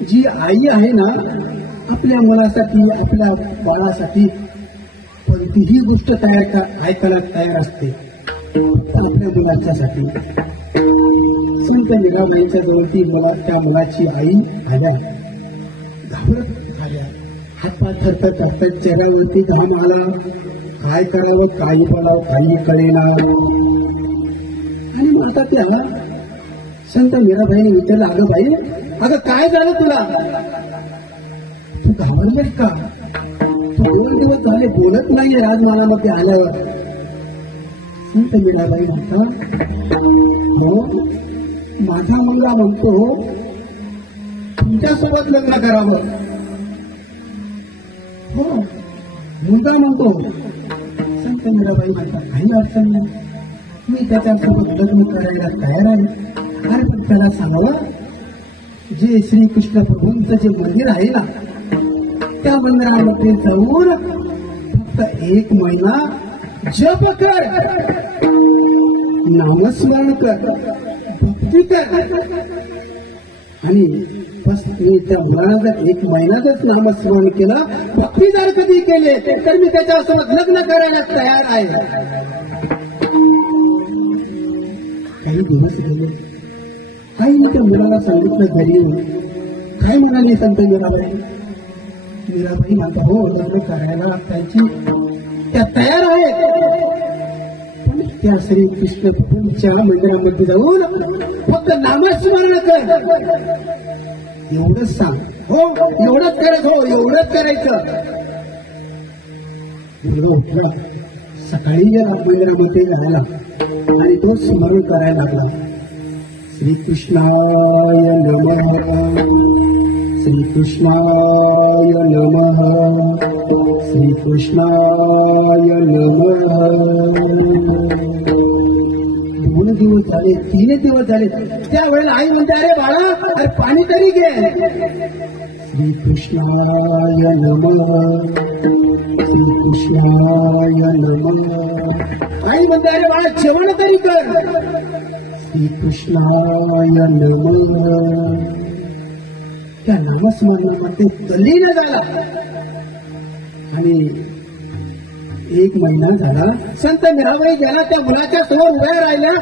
जी आई आहे ना, आपल्या मुलासाठी, आपल्या बाळासाठी कोणतीही गोष्ट ऐकायला तयार असते, आपल्या मुलाच्यासाठी. संत मीराबाईंच्या जवळ ती त्या मुलाची आई आल्या, घाबरत आल्या, हातपाय थरथर करतात, चेहऱ्यावरती घाम आला, काय करावं, काही बोलावं, काही कळेना. आणि मग आता त्या संत मीराबाईने विचारलं, अगं बाई, अगं काय झालं तुला, तू घाबरलेस का, तू 2 दिवस झाले बोलत नाहीये राजमानामध्ये आल्यावर. संत मीराबाई म्हणतात, हो, माझा मुलगा म्हणतो तुमच्यासोबत लग्न करावं. हो, मुलगा म्हणतो. संत मीराबाई म्हणतात, काही अडचण नाही, मी त्याच्यासोबत लग्न करायला तयार आहे. अरे पण त्याला सांगावं, जे श्रीकृष्ण प्रभूंचं जे मंदिर आहे ना, त्या मंदिरामध्ये जाऊन फक्त 1 महिना जप कर, नामस्मरण कर, भक्ती कर. आणि बस मी त्या मुलाला जर 1 महिना जर नामस्मरण केलं, भक्ती जर कधी केले, तर मी त्याच्यासोबत लग्न करायला तयार आहे. काही दिवस गेले, आईने त्या मुलाला सांगितलं घरी. काय म्हणाली संत मीराबाई? मीराबाई म्हणता, हो, लग्न करायला त्या तयार आहेत, पण त्या श्रीकृष्ण प्रभूंच्या मंदिरामध्ये जाऊन फक्त नामस्मरण कर, एवढंच सांग. हो, एवढंच करायचं, हो, एवढंच करायचं. मुलगा उठला, सकाळी गेला मंदिरामध्ये जायला आणि तो स्मरण करायला लागला. श्रीकृष्णाय नमः, श्रीकृष्णाय नमः, श्रीकृष्णाय नमः. 2 दिवस झाले, 3 दिवस झाले. त्यावेळेला आई म्हणते, अरे बाळा, अरे पाणी तरी घे. श्रीकृष्णाय नमः, श्रीकृष्णाय नमः. आई म्हणते, अरे बाळा, जेवण तरी कर. श्रीकृष्णाय नमः. त्या नामस्मरणामध्ये तल्लीन झाला आणि 1 महिना झाला. संत मीराबाई गेला, त्या मुलाच्या समोर उभ्या राहिल्या,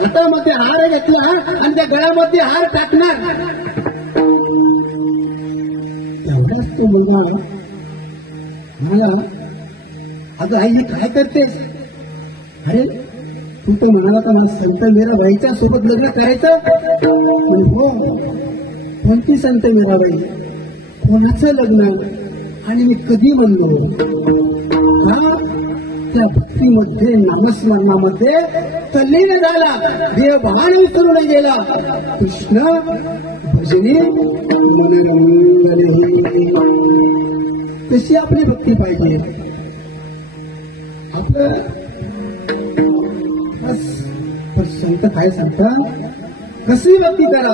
हातामध्ये हार घेतला आणि त्या गळ्यामध्ये हार टाकणार. तेवढाच तो मुलगा म्हणाला, अगं आई, काय करतेस? अरे, तू तर म्हणाला का मला संत मीराबाईच्या सोबत लग्न करायचं? हो. कोणती संत मीराबाई, कोणाचं लग्न, आणि मी कधी म्हणलो? हा, त्या भक्तीमध्ये, नामस्मरणामध्ये तल्लीन झाला, देहभान विसरून गेला. कृष्ण भजनी मनरंगले. कशी आपली भक्ती पाहिजे? आपलं संत काय सांगतात, कशी भक्ती करा,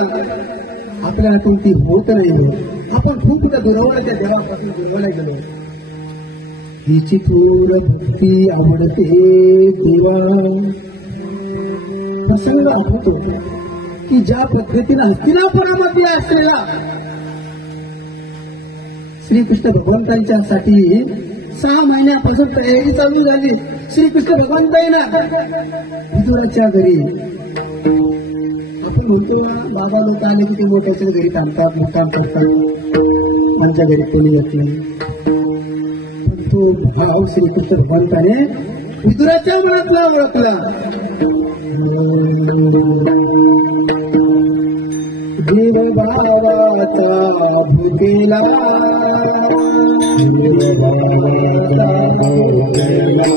आपल्याला कोणती होत नाही. आपण खूप कुठं दुरावला, त्या देवापासून दुरावला गेलो. हिची थोर भक्ती आवडते देवा. प्रसंग आठवतो की ज्या पद्धतीने हस्तिनापुरामध्ये असलेला श्रीकृष्ण भगवंतांच्यासाठी 6 महिन्यापासून तयारी चालू झाली. श्रीकृष्ण भगवंतांना विदुराच्या घरी, आपण म्हणतो बाबा लोक आले की ते मोठ्याच्या घरी थांबतात, मुक्काम करतात, त्यांच्या घरी कोणी येत नाही. पण तो भाव श्रीकृष्ण भगवंताने विदुराच्या मनातला ओळखला. देव भावाचा भूकेला, देव भावाचा भूकेला,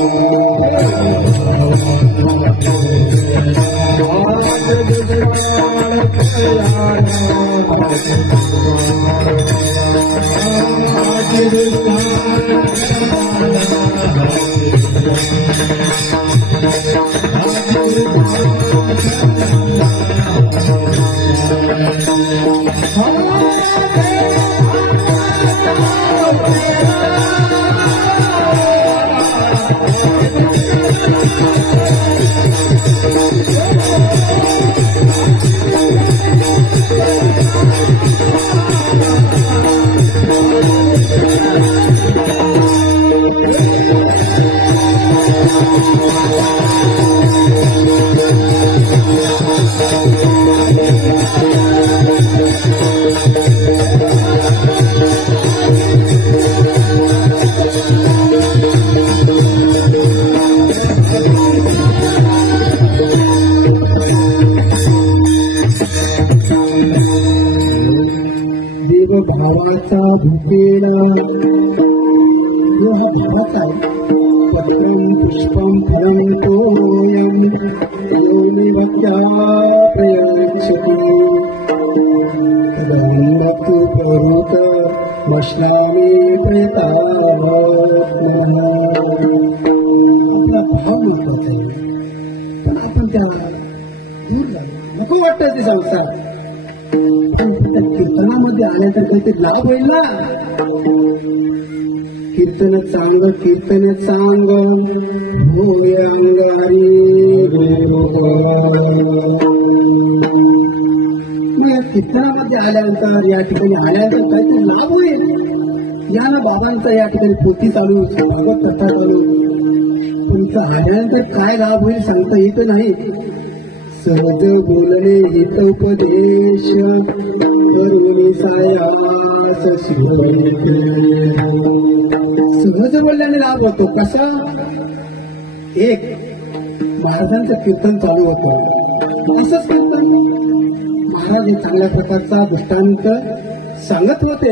भावाचा भुकेला जो हा भावाचा आहे. पत्रं पुष्पं फलं तोयं यो निवत्या प्रयच्छति तदन्नतु प्रवृत वश्नामी प्रयतात्मनः. आपला भाव महत्वाचा आहे, पण आपण त्या दूर झालो. नको वाटतं ते संसार, पण त्या कीर्तनामध्ये आल्यानंतर काहीतरी लाभ होईल ना. कीर्तन सांग होय अंगारी या कीर्तनामध्ये आल्यानंतर या ठिकाणी आल्यानंतर काहीतरी लाभ होईल. या ना बाबांचा या ठिकाणी पोथी चालू, भागवत कथा चालू, तुमचं आल्यानंतर काय लाभ होईल सांगता येत नाही. सहज बोलणे हितोपदेश करुणी सायास शिवते. सहज बोलल्याने लाभ होतो. कसा? एक महाराजांचं कीर्तन चालू होतं, असंच कीर्तन महाराज हे चांगल्या प्रकारचा दृष्टांत सांगत होते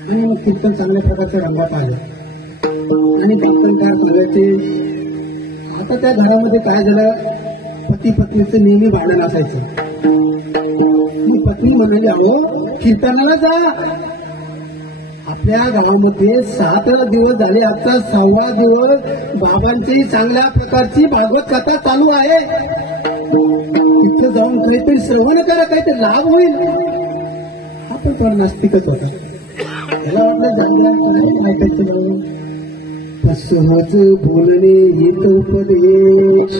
आणि मग कीर्तन चांगल्या प्रकारचं रंगात आलं आणि कीर्तनकार सांगायचे. आता त्या घरामध्ये काय झालं, पती पत्नीचं नेहमी भांडण असायचं. मग पत्नी म्हणाली, अहो कीर्तनाला जा. आपल्या गावामध्ये 7 दिवस झाले, आजचा 6वा दिवस बाबांची चांगल्या प्रकारची भागवत कथा चालू आहे. तिथं जाऊन काहीतरी श्रवण करा, काहीतरी लाभ होईल. आपण पण नास्तिकच होता. त्याला वाटलं चांगलं ऐकायचं. सहज बोलणे हितोपदेश.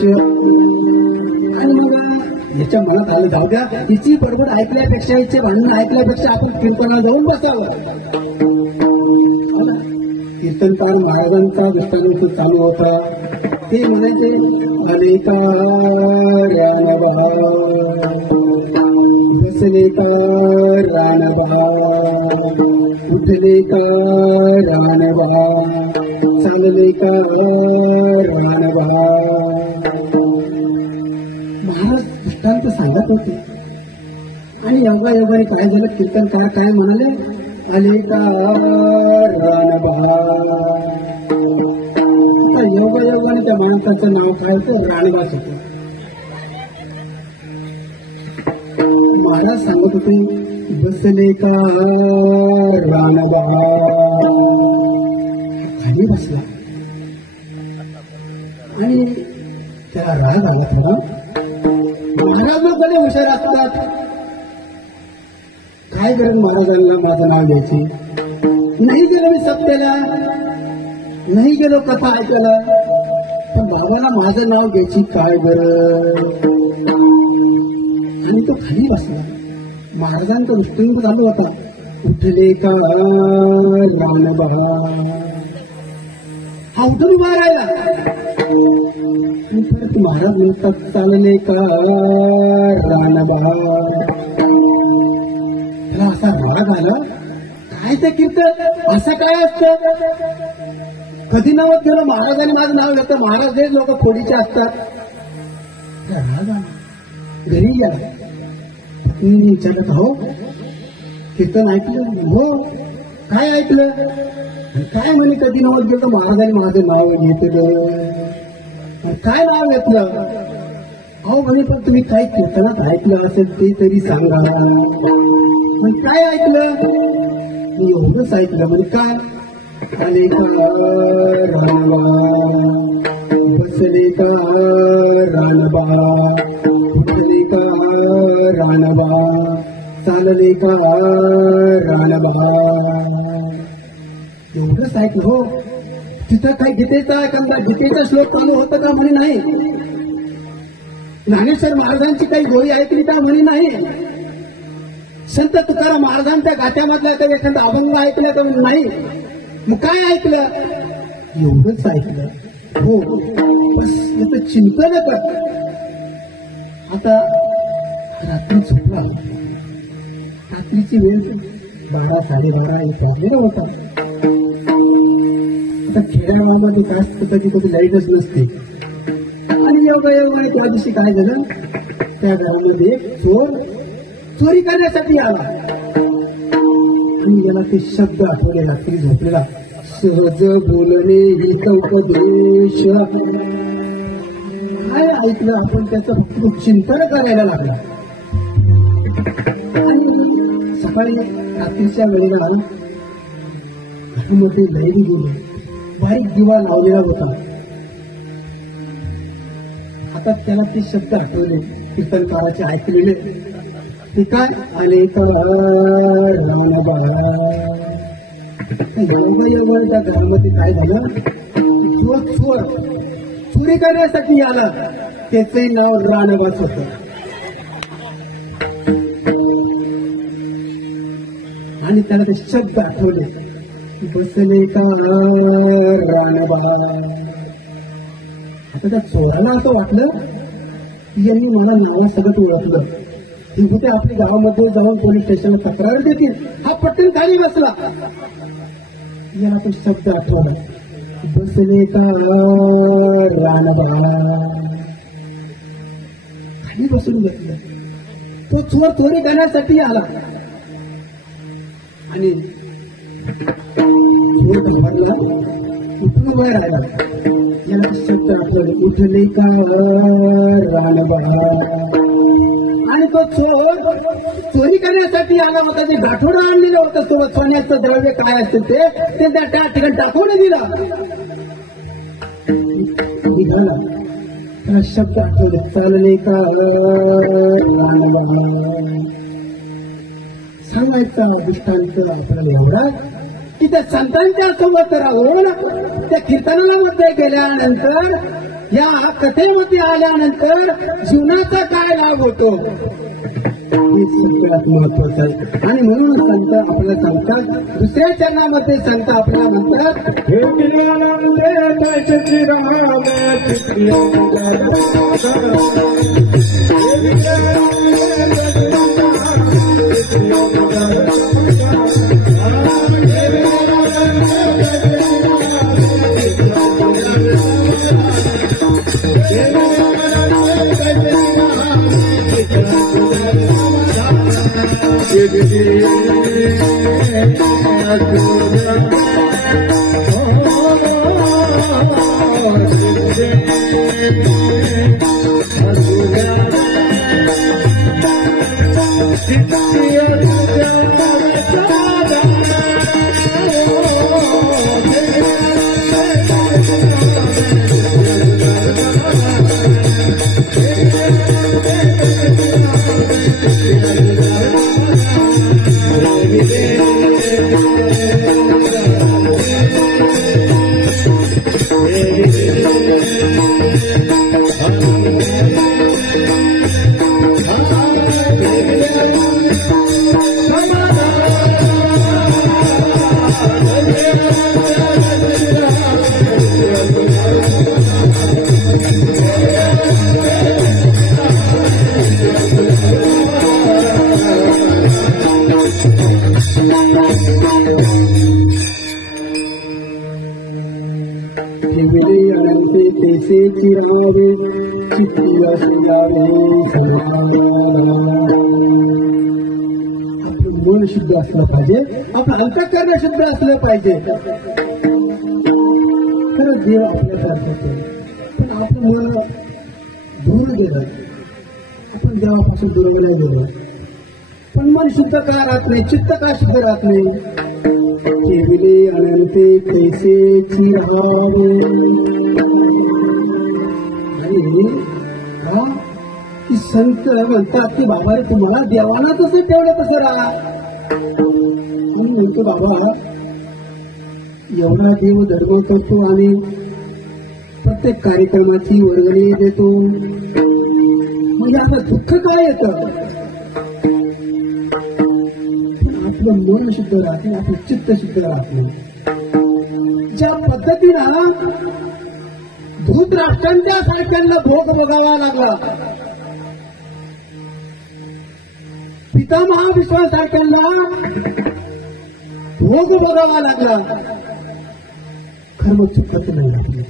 आणि मग याच्या मनात आलं, जाऊ द्या, हिची बडबड ऐकल्यापेक्षा, हिचे भांडण ऐकल्यापेक्षा आपण कीर्तनाला जाऊन बसावं. कीर्तनकार महाराजांचा दृष्टांत चालू होता. ते म्हणायचे, अनेका रानबा बसले का रानबा, उठले का रानबा, चालले का रानबा. महाराज दृष्टांत सांगत होते आणि योगायोगाने काय झालं, कीर्तनकार काय म्हणाले, आले का रानबा. योगायोगाने त्या माणसाचं नाव काय होतं, रानबाच होतं. महाराज सांगत होते, बसले का रानबा. खाली बसला आणि त्याला राग आला थोडा. महाराज लोक बरे हुशार असतात. काय गरज महाराजांना माझं नाव घ्यायची. नाही गेलो मी सत्तेला, नाही गेलो कथा ऐकायला, पण बाबाला माझं नाव घ्यायची काय गरज. आणि तो खाली बसला. महाराजांचा दृष्टिंग चालू होता, उठले का रानबा. हा उठून उभा राहिला. परत महाराज म्हणतात, चालले का रानबा. त्याला असा राग आला, काय ते कीर्तन असं काय असतं. कधी नवत गेलो महाराजांनी माझं नाव घेतं, महाराज हे लोक फोडीचे असतात. राग आला. घरी गेला. पत्नीने विचारत, हो कीर्तन ऐकलं. हो काय ऐकलं. काय म्हणे, कधी नवत गेलं महाराजांनी माझं नाव घेतलं. काय नाव घेतलं. अहो म्हणे, पण तुम्ही काय कीर्तनात ऐकलं असेल ते तरी सांगा. काय ऐकलं. मी एवढंच ऐकलं. म्हणजे काय. आले का रानबा, बसले का रानबा, उठले का रानबा, चालले का रानबा. एवढंच ऐकलं. हो तिथं काय गीतेचा गीतेचा श्लोक चालू होतं का म्हणे नाही. ज्ञानेश्वर महाराजांची काही गोळी ऐकली का म्हणे नाही. संत तुकाराम महाराजांच्या गात्यामधला काही एखादा अभंग ऐकला का नाही. मग काय ऐकलं. एवढंच ऐकलं. हो बस याचं चिंतन कर. आता रात्री झोपला. रात्रीची वेळ 12 साडेबारा एक वाजलेला होता. आता खेड्यामध्ये कधी कधी लाईटच नसते. आणि योगायोगाने त्या दिवशी काय झालं, त्या घरामध्ये चोर चोरी करण्यासाठी आला. आणि याला ते शब्द आठवले रात्री झोपलेला, सहज बोलणे ही उपदेश. काय ऐकलं आपण त्याचं फक्त चिंतन करायला लागला. आणि सकाळी रात्रीच्या वेळेला घरामध्ये लाईट गेली, बारीक दिवा लावलेला होता. आता त्याला ते शब्द आठवले कीर्तनकाराचे ऐकलेले. ते काय आले त्या घरामध्ये काय झालं, चोर चोरी करण्यासाठी आला. त्याचे नाव रानबास होत. आणि त्याला ते शब्द आठवले, बसले का रानबा. आता त्या चोराला असं वाटलं की यांनी मला नावा सगळं ओळखलं, ते होते आपल्या गावामध्ये जाऊन पोलीस स्टेशनला तक्रार देतील. हा पटकन खाली बसला. याला तो शब्द आठवला, बसले का रानबा. खाली बसून घेतलं. तो चोर चोरी करण्यासाठी आला आणि चोर घाबरला, उठून बाहेर आला. याला शब्द आठवले, उठले का रानबा. आणि तो चोर चोरी करण्यासाठी आला होता. जे गाठोडं आणलेलं होतं सोबत सोन्याचं द्रव्य काय असतं ते त्या ठिकाणी टाकून दिला. निघाला. त्याला शब्द आठवले, चालले का रानबा. सांगायचा दृष्टांत आपल्याला एवढा की त्या संतांच्या सोबत राहून त्या कीर्तनाला मध्ये गेल्यानंतर, या कथेमध्ये आल्यानंतर जीवनाचा काय लाभ होतो हे सगळ्यात महत्वाचं आहे. आणि म्हणून संत आपल्याला सांगतात, दुसऱ्या चरणामध्ये संत आपल्याला म्हणतात, पैसे चिरावे चित्तीला शिरावे. आपलं मन शुद्ध असलं पाहिजे, आपलं अंतःकरण शुद्ध असलं पाहिजे. खरंच देव आपल्यासारखं होतं, पण आपलं मन दूर गेलं, आपण देवापासून दूर गेलं. पण मन शुद्ध का राहत नाही, चित्त का शुद्ध राहत नाही. केविले अनंते कैसे चिरावे. आणि की संत म्हणतात की बाबा रे तुम्हाला देवाला तसं ठेवलं तसं राहा. मी म्हणतो बाबा एवढा देव धर्म करतो आणि प्रत्येक कार्यक्रमाची वर्गणी देतो, म्हणजे आता दुःख काय येतं. आपलं मन शुद्ध राहत नाही, आपलं चित्त शुद्ध राहत नाही. ज्या पद्धतीनं धृतराष्ट्रांच्या सारख्यांना भोग बघावा लागला, पितामहा विश्वासारख्यांना भोग बघावा लागला, कर्म चुकत नाही.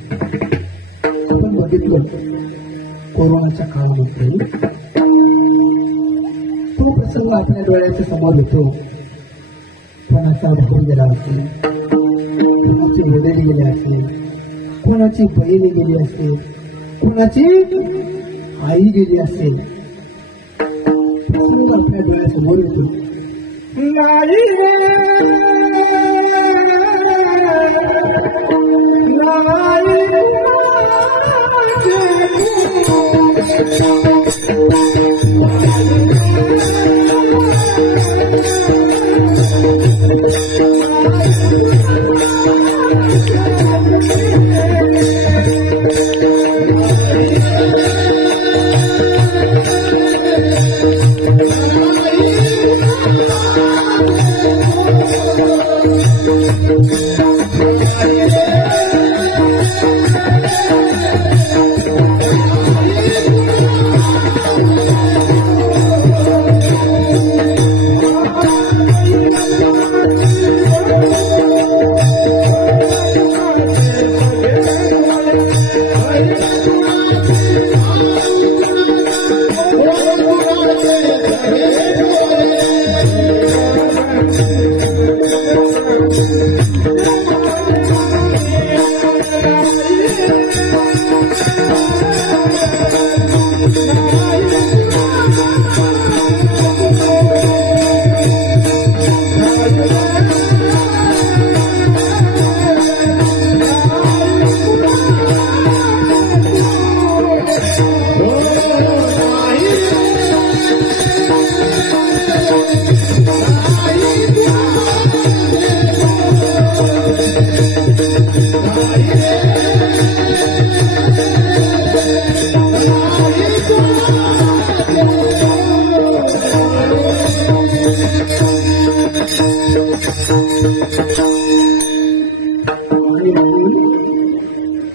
आपण बघितलं कोरोनाच्या काळामध्ये तो प्रसंग आपल्या डोळ्याच्या समोर येतो. लहानपणाचा अनुभव गेला असेल, कोणाचे वडील गेले असेल, कोणाची बहीण गेली असेल, कोणाची आई गेली असेल, आपल्या डोळ्यासमोर येतो.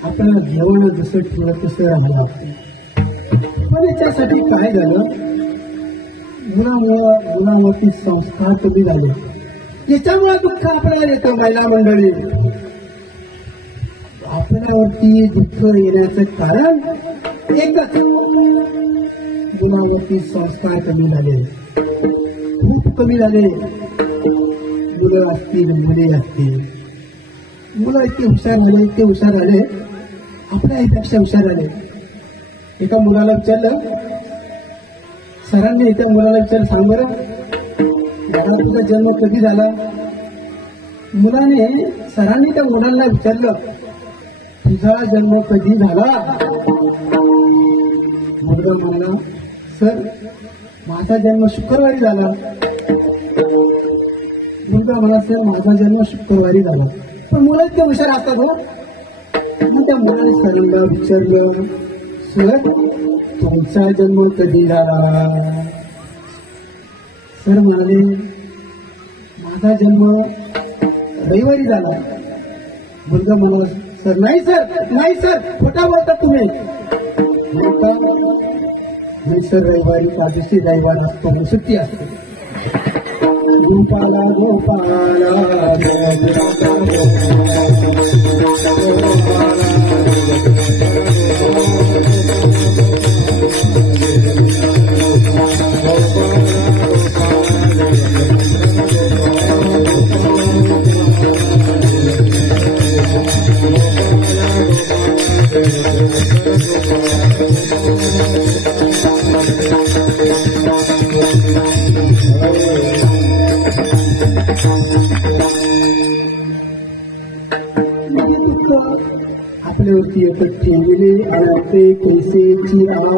आपल्याला जेवण जसं ठेवलं तसं राहिलं. पण याच्यासाठी काय झालं, मुलावरती संस्कार कमी झाले. याच्यामुळे दुःख आपल्याला येतं. महिला मंडळी, आपल्यावरती दुःख येण्याचं कारण एकच, मुलावरती संस्कार कमी झाले, खूप कमी झाले. मुलं असतील, मुले असतील, मुलं इतके हुशार झाले, इतके हुशार झाले, आपल्या आईपेक्षा हुशार झाले. एका मुलाला विचारलं, सरांनी एका मुलाला विचारलं, सांग बरं बाळा तुझा जन्म कधी झाला? मुलाने सरांनी त्या मुलांना विचारलं, तुझा जन्म कधी झाला? मुलगा म्हणला, सर माझा जन्म शुक्रवारी झाला. मुलगा म्हणला, सर माझा जन्म शुक्रवारी झाला. पण मुलं इतके हुशार असतात हो. मग त्या मुलाने सरांना विचारलं, सर तुमचा जन्म कधी झाला? सर म्हणाले, माझा जन्म रविवारी झाला. मुलगा म्हणाला, सर नाही सर खोटा बोलता तुम्ही. नाही सर रविवारी त्या दिवशी रविवार असतो, सुट्टी असते. गोपाला गोपाला आपल्यावरती एकच ठेवले आळते कैसेची आव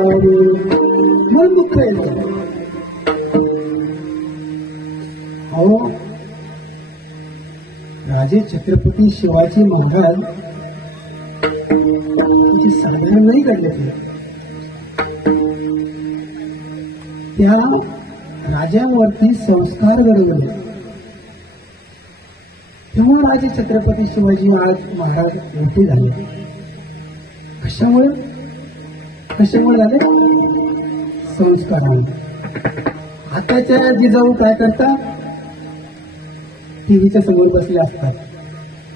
म्हणून दुःख येतं. अहो राजे छत्रपती शिवाजी महाराज साधारण नाही घडले. त्या राजांवरती संस्कार घडवले. तेव्हा राजे छत्रपती शिवाजी महाराज मोठे झाले. कशामुळे झाले? संस्काराने. आताच्या जिजाऊ काय करतात? टीव्हीच्या समोर बसले असतात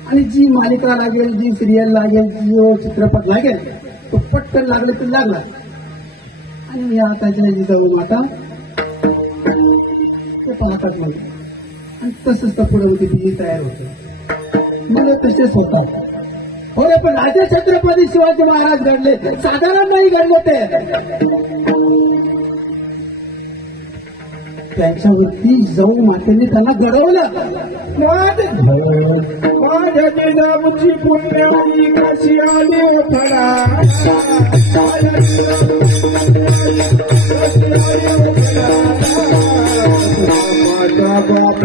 आणि जी मालिका लागेल, जी सिरियल लागेल, जो चित्रपट लागेल तो पटकन लागला तर लागला. आणि या आताच्या जिजाऊ माता ते पाहतात नाही. आणि तसंच तर पुढे होती तयार होतं. मुलं तसेच होतात. हो रे, पण राजे छत्रपती शिवाजी महाराज घडले, साधारण नाही घडले ते. त्यांच्यावरती जाऊ मातेने त्यांना घडवलं. माझ्या जिजाऊची पुण्यवती कशी आली फळा, माझा बाप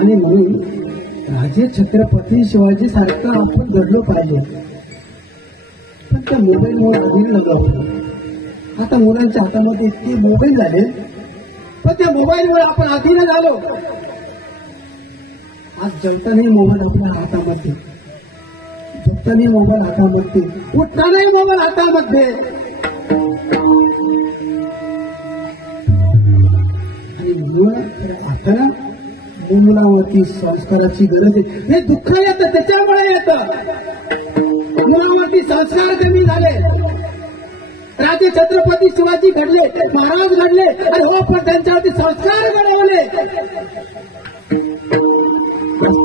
आणि म्हणून राजे छत्रपती शिवाजी सारखं आपण घडलो पाहिजे. पण त्या मोबाईलमुळे अधीन लगावतो. आता मुलांच्या हातामध्ये इतके मोबाईल झाले, पण त्या मोबाईलमुळे आपण अधीन झालो. आज जगतानाही मोबाईल आपल्या हातामध्ये, झोपतानाही मोबाईल हातामध्ये, उठतानाही मोबाईल हातामध्ये. आणि म्हणून आता मुलावरती संस्काराची गरज आहे. हे दुःख येतं त्याच्यामुळे येतं. मुलावरती संस्कार कमी झाले. राजे छत्रपती शिवाजी घडले, महाराज घडले, आणि हो पण त्यांच्यावरती संस्कार घडवले.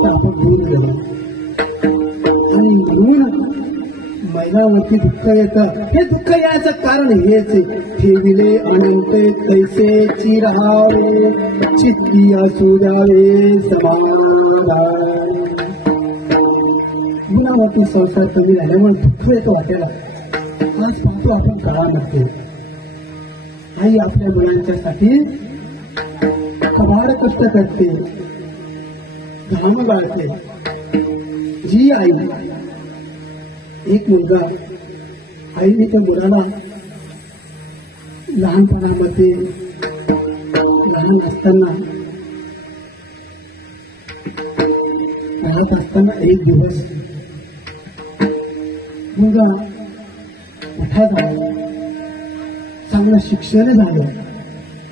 आपण दूर गेलो. आणि म्हणून महिलांवरती दुःख येतं. हे दुःख याचं कारण हेच आहे. ठेविले अनंत तैसेची राहावे, चित्ती असू द्यावे समाधान. मुलावरती संसार कमी झाल्यामुळे दुःख येतो वाटायला. आज पाहतो आपण काळामध्ये आई आपल्या मुलांच्यासाठी कबाड कष्ट करते, घाम गाळते. जी आई, एक मुलगा, आईने त्या मुलाला लहानपणामध्ये लहान असताना राहत असताना एक दिवस मुलगा मोठा झाला, चांगलं शिक्षण झालं.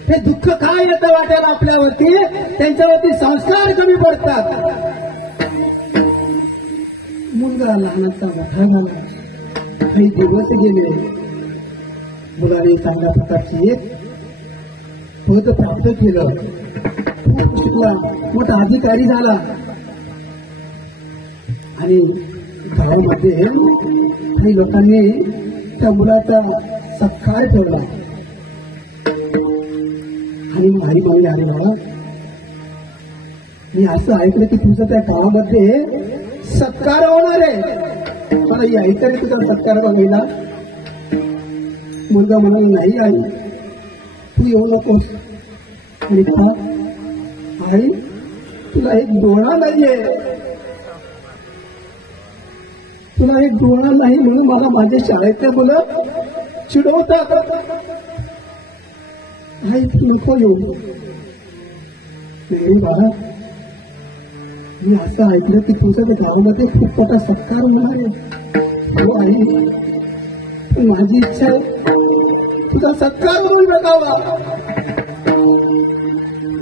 हे दुःख काय येतं वाटायला आपल्यावरती? त्यांच्यावरती संस्कार कमी पडतात. मुलगा लहानाचा मोठा झाला, काही दिवस गेले, मुलाने चांगल्या प्रकारची एक पद प्राप्त केलं, खूप शिकला, मोठा अधिकारी झाला. आणि गावामध्ये काही लोकांनी त्या मुलाचा सत्कार ठेवला. आणि मारी मारी आली, बाबा मी असं ऐकलं की तुझं त्या गावामध्ये सत्कार होणार आहे, मला यायचं नाही तुझा सत्कार बघायला. मुलगा म्हणाला, नाही आई, तू येऊ नकोस. आणि का आई, तुला एक डोळा नाहीये, तुला एक डोळा नाही म्हणून मला माझ्या शाळेतल्या मुलं चिडवतात. आई नको येऊ. नाही बाळा, मी असं ऐकलं की तुझं गावामध्ये खूप मोठा सत्कार होणार आहे. हो आई, माझी इच्छा आहे तुझा सत्कार म्हणून बघावा.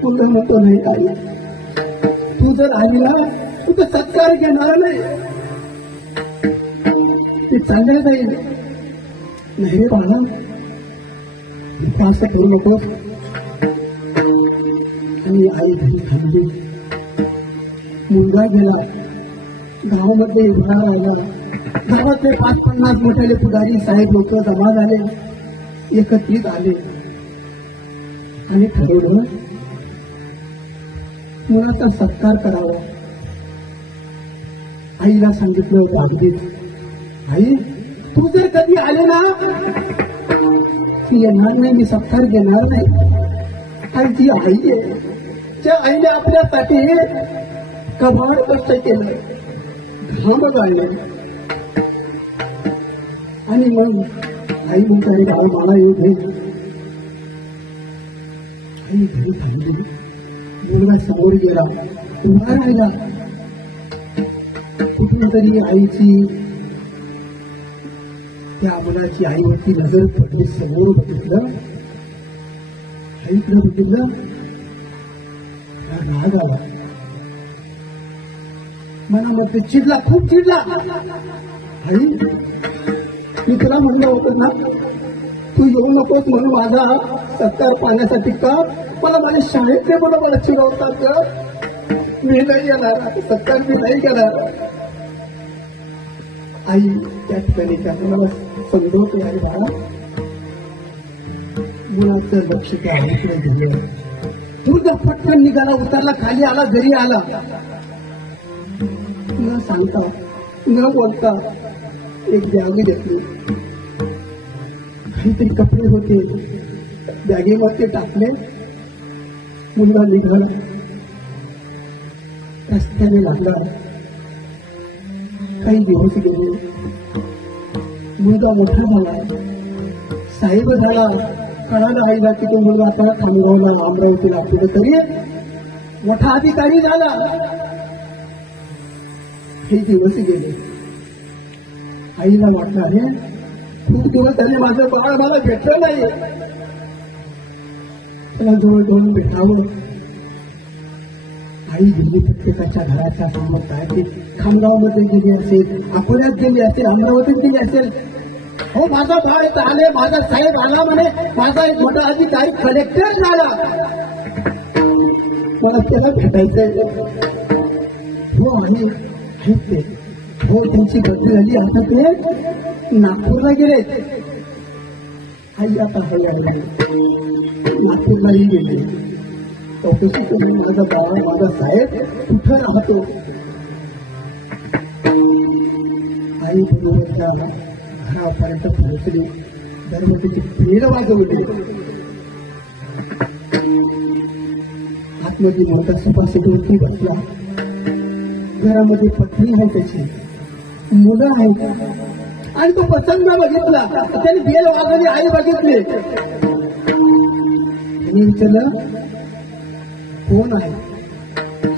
तुझं नको नाही आई, तू जर आईला तुझा सत्कार घेणार नाही ते चांगलं जाईल. नाही रे बाळा, असं करू नको. आणि आई घरी थांबली. मुलगा गेला, गावामध्ये उभा राहिला. गावातले 50-50 मोठे पुढारी साहेब लोक जमा झाले, एकत्रित आले आणि ठरवलं मुलाचा सत्कार करावा. आईला सांगितलं होतं अगदीच, आई तू जर कधी आले ना ती येणार नाही, मी सत्कार घेणार नाही. आणि ती आई आहे, त्या आईने आपल्यासाठी कबाड कष्ट केलं, घाम गाळले. आणि मग आई म्हणते गाव मला येऊ दे. आई घरी थांबली. मुलगा समोर गेला, उभा राहिला. कुठून तरी आईची त्या मुलाची आईवरती नजर पडली. समोर बघितलं, आईकडे बघितलं, राग आला. मनामध्ये चिडला, खूप चिडला. आई, मी तुला म्हणलं होतं ना तू येऊ नकोस म्हणून माझा सत्कार पाहण्यासाठी का? मला माझ्या शाळेतले मुलं मला चिडवतात का? मी नाही येणार, सत्कार मी नाही केणार. आई त्या ठिकाणी मला समजवते, आई बाळा मुलाचं लक्ष त्या आईकडे गेलं. मुलगा पटकन निघाला, उतरला, खाली आला, घरी आला. न सांगता न बोलता एक बॅग घेतली. काहीतरी कपडे होते, बॅगेमध्ये टाकले. मुलगा निघाला, रस्त्याने लागला. काही दिवस गेले, मुलगा मोठा झाला, साहेब झाला. कळाला आईला की तो मुलगा आता खामगावला अमरावतीला कुठे तरी मोठा अधिकारी झाला. हे दिवस गेले. आईला वाटलं आहे खूप दिवस झाले माझं बाळ मला भेटलं नाही, त्याला जवळ जाऊन भेटावं. आई गेली प्रत्येकाच्या घराच्या समोर. काय ते खामगावमध्ये गेली असेल, अकोल्यात गेली असेल, अमरावतीत गेली असेल. हो माझा बाळ इथं आले, माझा साहेब आला म्हणे, माझा एक मोठा अधिकारी कलेक्टर झाला, मला त्याला भेटायचंय. हो आई आहेत ते, हो त्यांची बदली झाली, आता ते नागपूरला गेले. आई आता हळूहळू नागपूरलाही गेले. चौकशी करून माझा बाबा माझा साहेब कुठं राहतो. आई बरोबरच्या घरापर्यंत पोहोचले. दरवाजाची पेड वाजवली. आतमध्ये मोठा सुपासवरती बसला. घरामध्ये पत्नी आहे, त्याची मुलं आहेत. आणि तो पसंत बघितला, त्याने बेल वाजवली. आई बघितली, त्यांनी विचारलं कोण आहे?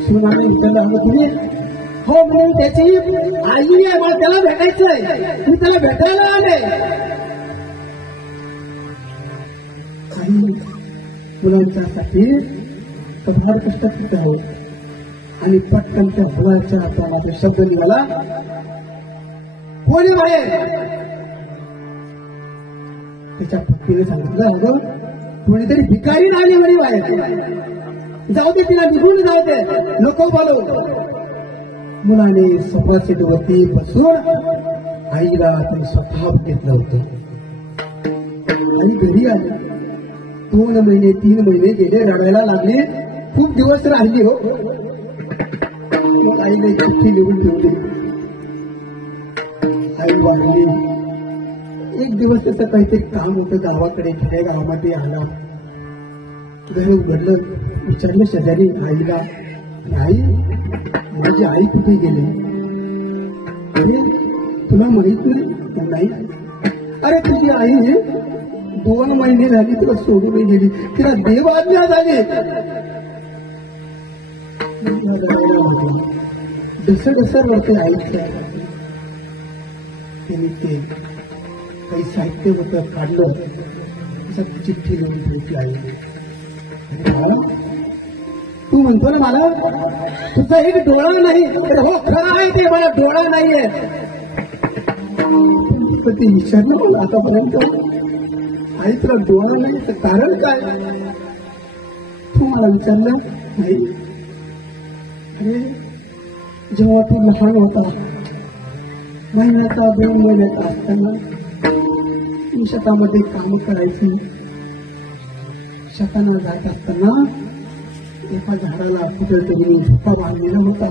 सुनाने विचारलं अगं तुम्ही? हो म्हणून त्याची आई आहे, मला त्याला भेटायचंय, मी त्याला भेटायला आले. आई मुलांच्यासाठी फार कष्ट करत आहोत. आणि पटकन त्या मुलाच्या हातामध्ये शब्द निघाला, कोणी बाहेर? त्याच्या पत्नीने सांगितलं अगं कोणीतरी भिकारी राहिली म्हणे बाहेर, जाऊ दे तिला, निघून जाऊ दे, नको बोलू. मुलाने सोफासेटवरती बसून आईला आपण स्वतः घेतलं होतं. आई घरी आली. 2 महिने 3 महिने गेले, रडायला लागली. खूप दिवस राहिली. हो मग आईने चिठ्ठी लिहून ठेवली. आई वाढली. एक दिवस त्याचं काहीतरी काम होतं गावाकडे, खेडेगावामध्ये आला. घर उघडलं, विचारलं शेजारी आईला, आई माझी आई कुठे गेली? अरे तुला माहित नाही? अरे तुझी आई 2 महिने झाली तुला सोडून गेली, तिला देवाज्ञा झाली. डसडसर वरती आईच्या त्यांनी ते काही साहित्य होतं काढलं, चिठ्ठी लिहून ठेवली आई. तू म्हणतो ना मला तुझा एक डोळा नाही, तर हो खरं आहे ते, मला डोळा नाहीये. ते विचारलं मला आतापर्यंत, आई तुला डोळा नाही तर कारण काय? तू मला विचारलं नाही. अरे जेव्हा तू लहान होता, महिन्याचा 2 महिन्याचा असताना तू शेतामध्ये काम करायची. शेताना जात असताना एका झाडाला कुठेतरी झोका बांधलेला होता.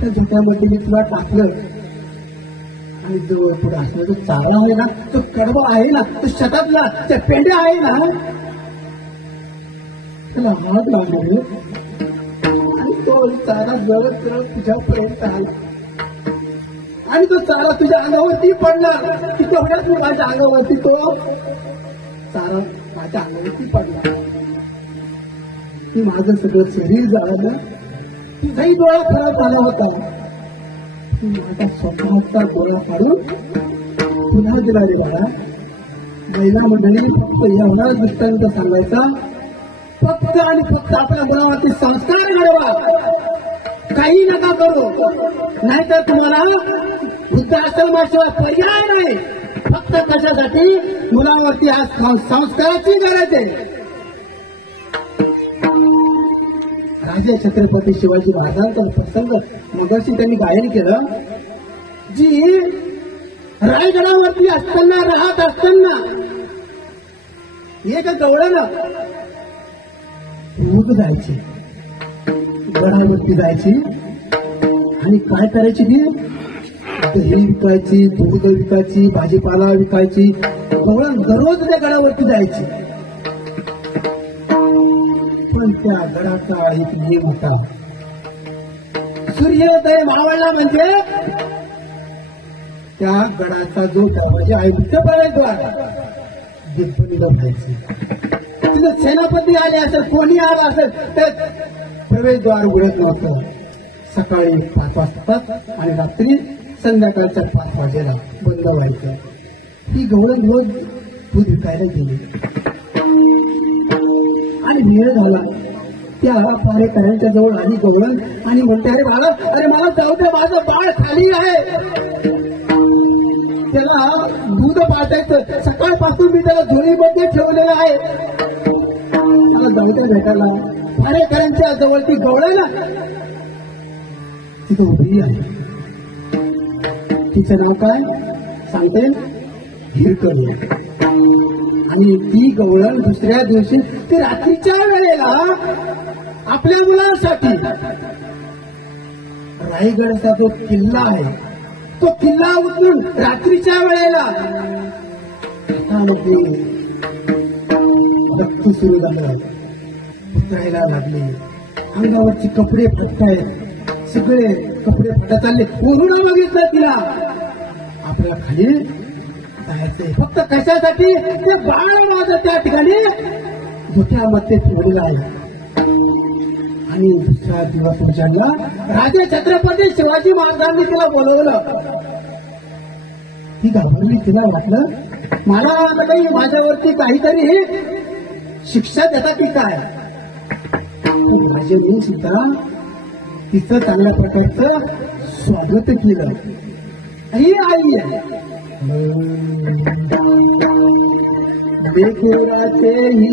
त्या झोक्यामध्ये मी तुला टाकलं आणि जवळ पुढे असला जो चारा आहे ना, तो कडवा आहे ना, तो शेतातला त्या पेंड्या आहे ना, त्याला हात लावले आणि तो चारा जवळ जवळ तुझ्यापर्यंत आला आणि तो चारा तुझ्या अंगावरती पडला. तिथं माझ्या अंगावरती तो चारा माझ्या अंगावरती पडला. माझं सगळं शरीर जाळलं, तुझाही डोळा खराब झाला होता. तू माझा स्वतःचा डोळा काढून पुन्हा दिला रे बाळा. महिला मंडळी फक्त एवढाच दृष्टांत सांगायचा, फक्त आणि फक्त आपल्या मुलावरती संस्कार घडवा, काही नका करू, नाहीतर तुम्हाला वृद्धाश्रमाशिवाय पर्याय नाही. फक्त कशासाठी? मुलावरती हा संस्काराची गरज आहे. राजे छत्रपती शिवाजी महाराजांचा प्रसंग मगाशी त्यांनी गायन केलं. जी रायगडावरती असताना, राहत असताना एक गवळण दूध जायची, गडावरती जायची आणि काय करायची ती? दही विकायची, दूध विकायची, भाजीपाला विकायची. गवळण दररोज त्या गडावरती जायची. पण त्या गडाचा एक नियम होता, सूर्योदय मावळला म्हणजे त्या गडाचा जो दरवाजा आहे मुख्य प्रवेशद्वार दिग्बंद व्हायचे. तिथे सेनापती आले असेल, कोणी आला असेल तर प्रवेशद्वार उघडत नव्हतं. सकाळी 5 वाजता आणि रात्री संध्याकाळच्या 5 वाजेला बंद व्हायचं. ही गवळण रोज दूध विकायला गेली आणि वेळ झाला. त्या पारेकऱ्यांच्या जवळ आली गवळण आणि म्हणते, अरे बाळा, अरे मला जाऊ दे, माझं बाळ खाली आहे, त्याला दूध पाजायचं, सकाळपासून मी त्याला झोळीमध्ये ठेवलेलं आहे, मला जाऊ दे भेटायला. पारेकऱ्यांच्या जवळ ती गवळण तिथं उभी आहे. तिचं नाव काय सांगते? हिरकणी. आणि ती गवळण दुसऱ्या दिवशी ती रात्रीच्या वेळेला आपल्या मुलांसाठी रायगडचा जो किल्ला आहे तो किल्ला उतरून रात्रीच्या वेळेला रक्त सुरू झालं, उतरायला लागले. अंगावरचे कपडे फटतायत, सगळे कपडे फटत चालले. पूर्ण बघितलं तिला आपल्या खाली जायचंय. फक्त कशासाठी? ते बाळ माझं त्या ठिकाणी धुक्यामध्ये ठेवलेलं आहे. आणि दुसरा दिवस उजाडला. राजे छत्रपती शिवाजी महाराजांनी तिला बोलवलं. ती घाबरली. तिला वाटलं मला आता काही माझ्यावरती काहीतरी शिक्षा देतात की काय. राजेंनी सुद्धा तिचं चांगल्या प्रकारचं स्वागत केलं. ही आई आहे. देखुराचे ही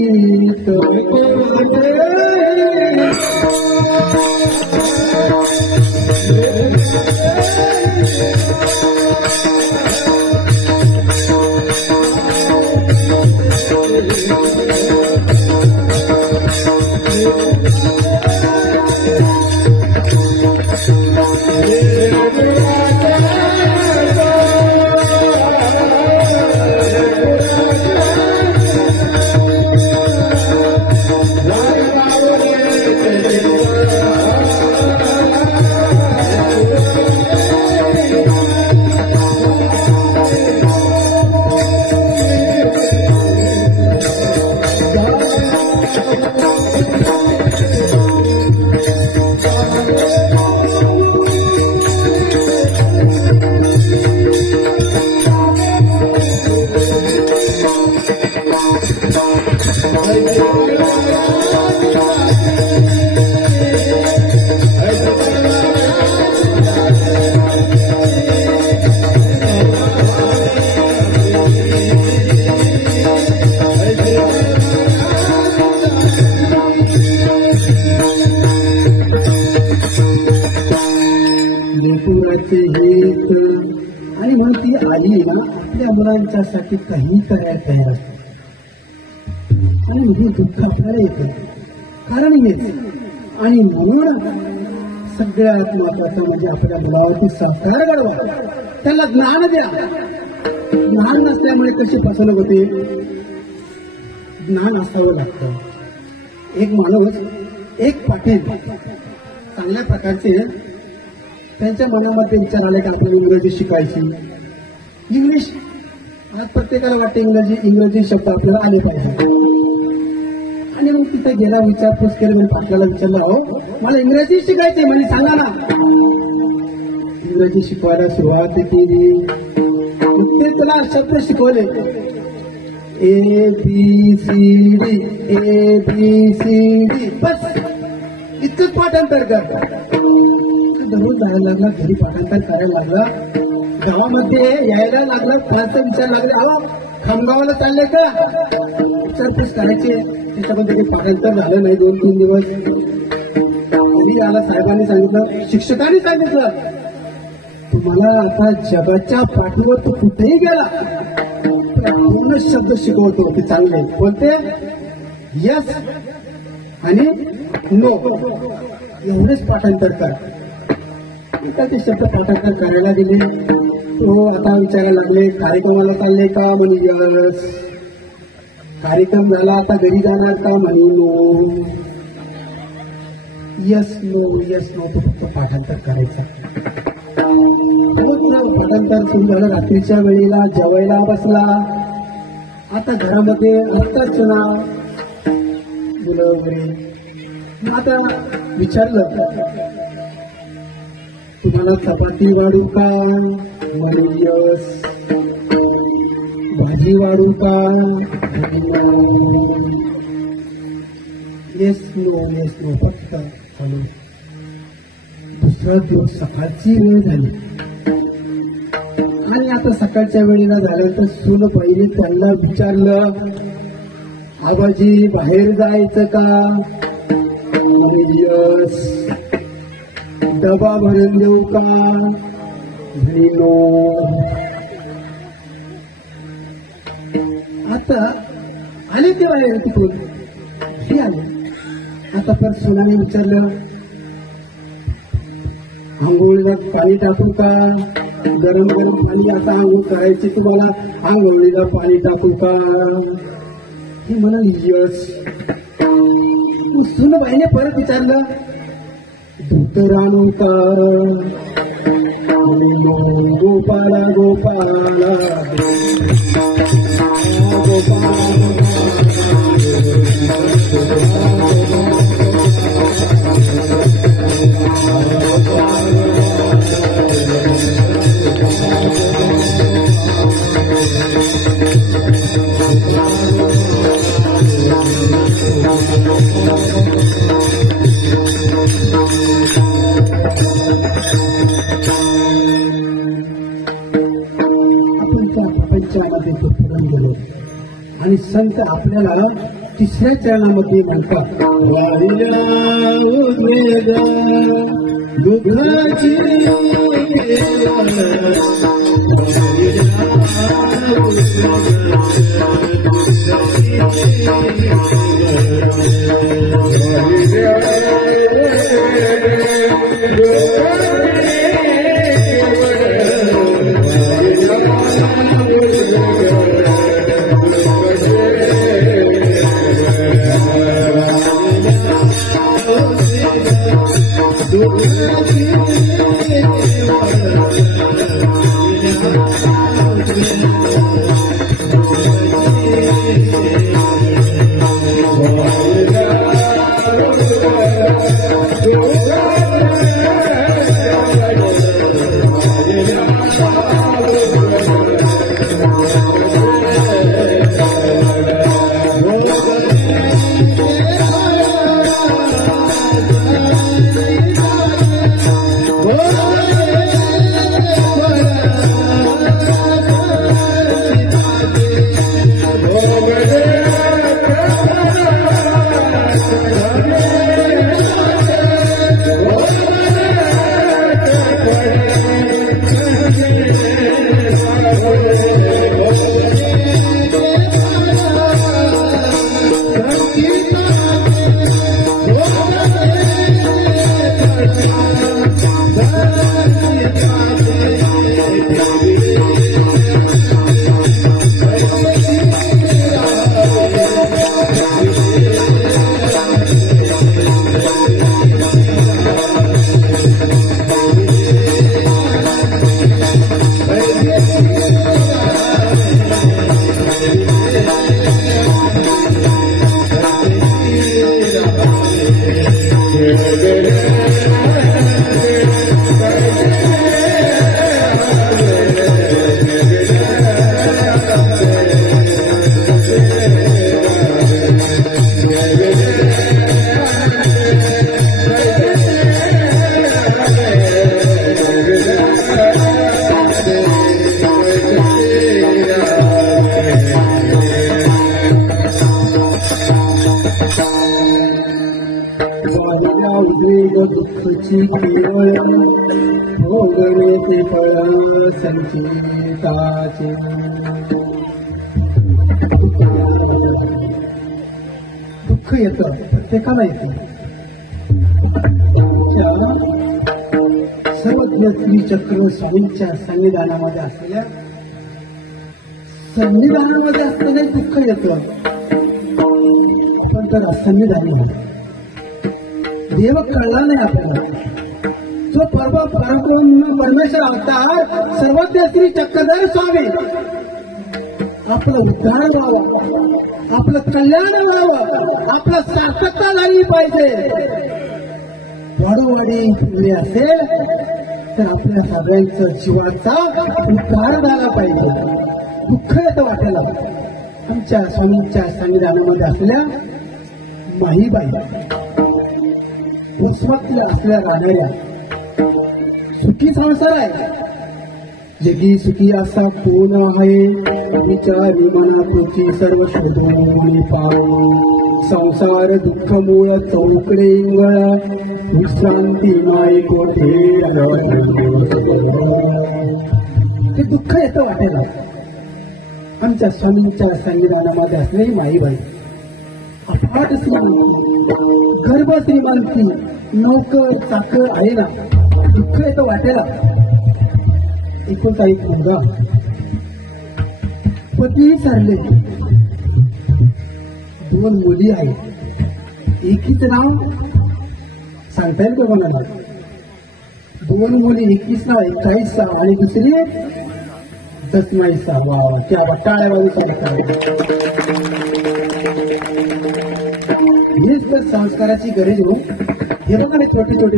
आणि म्हणून ती आली ना आपल्या मुलांच्यासाठी काही करायला तयार असते आणि हे दुःख आपल्याला येतं कारण हेच आणि म्हणून सगळ्यात महत्वाचं म्हणजे आपल्या मुलावरती संस्कार घडवा त्याला ज्ञान द्या. ज्ञान नसल्यामुळे कशी फसवणूक होते. ज्ञान असावं लागतं. एक माणूस एक पाटील चांगल्या प्रकारचे त्यांच्या मनामध्ये विचार आले की आपल्याला इंग्रजी शिकायची. इंग्लिश आज प्रत्येकाला वाटते इंग्रजी शब्द आपल्याला आले पाहिजे आणि मग तिथे गेला विचारपूस केली म्हणजे आपल्याला विचारलं हो मला इंग्रजी शिकायची म्हणजे सांगा ना. इंग्रजी शिकवायला सुरुवात केली ते त्याला शब्द शिकवले ABCD ABCD बस इतकंच पाठांतर कर. दररोज जायला लागला घरी पाठांतर करायला लागला गावामध्ये यायला लागलं त्याचा विचार लागला अहो खामगावाला चालले का विचारपूस करायचे त्याच्यामध्ये पाठांतर झालं नाही 2-3 दिवस. घरी आला साहेबांनी सांगितलं शिक्षकांनी सांगितलं तुम्हाला आता जगाच्या पाठीवर तो कुठेही गेला दोनच शब्द शिकवतो ते चांगले कोणते यस आणि नो एवढेच पाठांतर कर. ते शब्द पाठांतर करायला दिले. तो आता विचारायला लागले कार्यक्रमाला चालले का म्हणे यस. कार्यक्रम झाला आता घरी जाणार का म्हणे नो. यस नो तो फक्त पाठांतर करायचा. पाठांतर सुरू झालं. रात्रीच्या वेळेला जेवायला बसला. आता घरामध्ये असताच ना मुलं वगैरे. आता विचारलं तुम्हाला चपाती वाढू का म्हणे यस. भाजी वाढू का येस नो फक्त चालू. दुसरा दिवस सकाळची वेळ झाली आणि आता सकाळच्या वेळेला झाल्यानंतर सून पहिले त्यांना विचारलं आबाजी बाहेर जायचं का म्हणे यस. डबा भरून देऊ का म्हणे नो. आता आले ते बाहेर तिकडून हे आले. आता तर सोनाने विचारलं आंघोळीला पाणी टाकू का गरम पाणी आता आंघोळ करायची तुम्हाला आंघोळीला पाणी टाकू का. हे म्हणाल यस. सुनबाईने परत विचारलं धोतर आणू का गोपाला गोपाला आणि संत आपल्याला तिसऱ्या चरणामध्ये म्हणतात दुःखाची दुःखची केवळ भोगणे ते फळ संचिताचे दुःख येतं प्रत्येकाला येतं. सर्वज्ञ त्रिचक्र स्वामींच्या संविधानामध्ये असलेल्या संविधानामध्ये असलेले दुःख येतं. आपण तर असंविधानी आहोत. देव कळला नाही आपल्याला. जो परमेश्वर अवतार सर्वज्ञ श्री चक्रधर स्वामी आपलं उद्धार व्हावं, आपलं कल्याण व्हावं, आपलं सार्थकता झाली पाहिजे. वाढोवाढी पुढे असेल तर आपल्या सगळ्यांचं जीवाचा उद्धार झाला पाहिजे. दुःख येतं वाटेला. आमच्या स्वामींच्या संविधानामध्ये असलेल्या माहीबाई वसमतल्या असल्या राहणाऱ्या सुखी संसार आहे. जगी सुखी असा कोण आहे, विचारी मना तुझी सर्व शोधून पाहून. संसार दुःख मूळ चौकडे इंगळा, विश्रांती माई कोठे. ते दुःख येतं वाटेला. आमच्या स्वामींच्या संविधानामध्ये असलेली माईबाई अफाट श्रीमंती, गर्भ श्रीमंती, नौकर चाकर आहे ना. दुःख येतं वाटेला. एकोणता एक मुलगा, पती सरले, 2 मुली आहेत. एकीच नाव सांगता येईल का कोणाला? 2 मुली, एकीच नाव 21 आणि दुसरी 10 वा वा. त्या टाळ्यावाली हेच तर संस्काराची गरज हो. हे बघा ना छोटी छोटी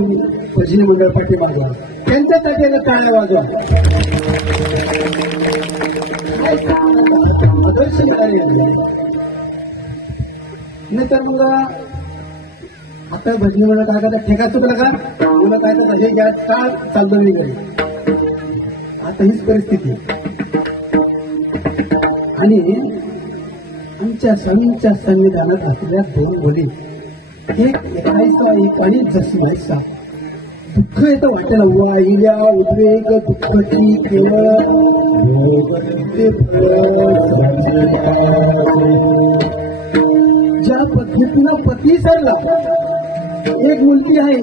भजनी मंडळ पाठी मागवा, त्यांच्यासाठी टाळ्या वाजवा. आदर्श मिळाले नाही तर मग आता भजनी मंडळ काय करता, ठेका चुकला का मुलं काय करता, हे घ्या का चालतो मी घरी. आता हीच परिस्थिती. आणि आमच्या स्वामींच्या संविधानात असलेल्या 2 मुली, एक 21 एक आणि 10. दुःख येतं वाटेला. वाहिल्या उद्रेक दुःखची केवळ ज्या पद्धतीनं पती सरला. एक मुलगी आहे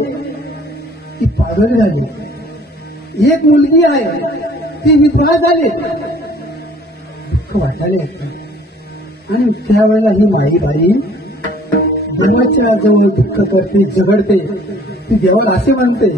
ती पागल झाली, एक मुलगी आहे ती विधवा झाली. दुःख वाटायला येतं. आणि त्यावेळेला ही माईबाई देवाच्या जवळ दुःख करते, झगडते. ती देवाला असे म्हणते,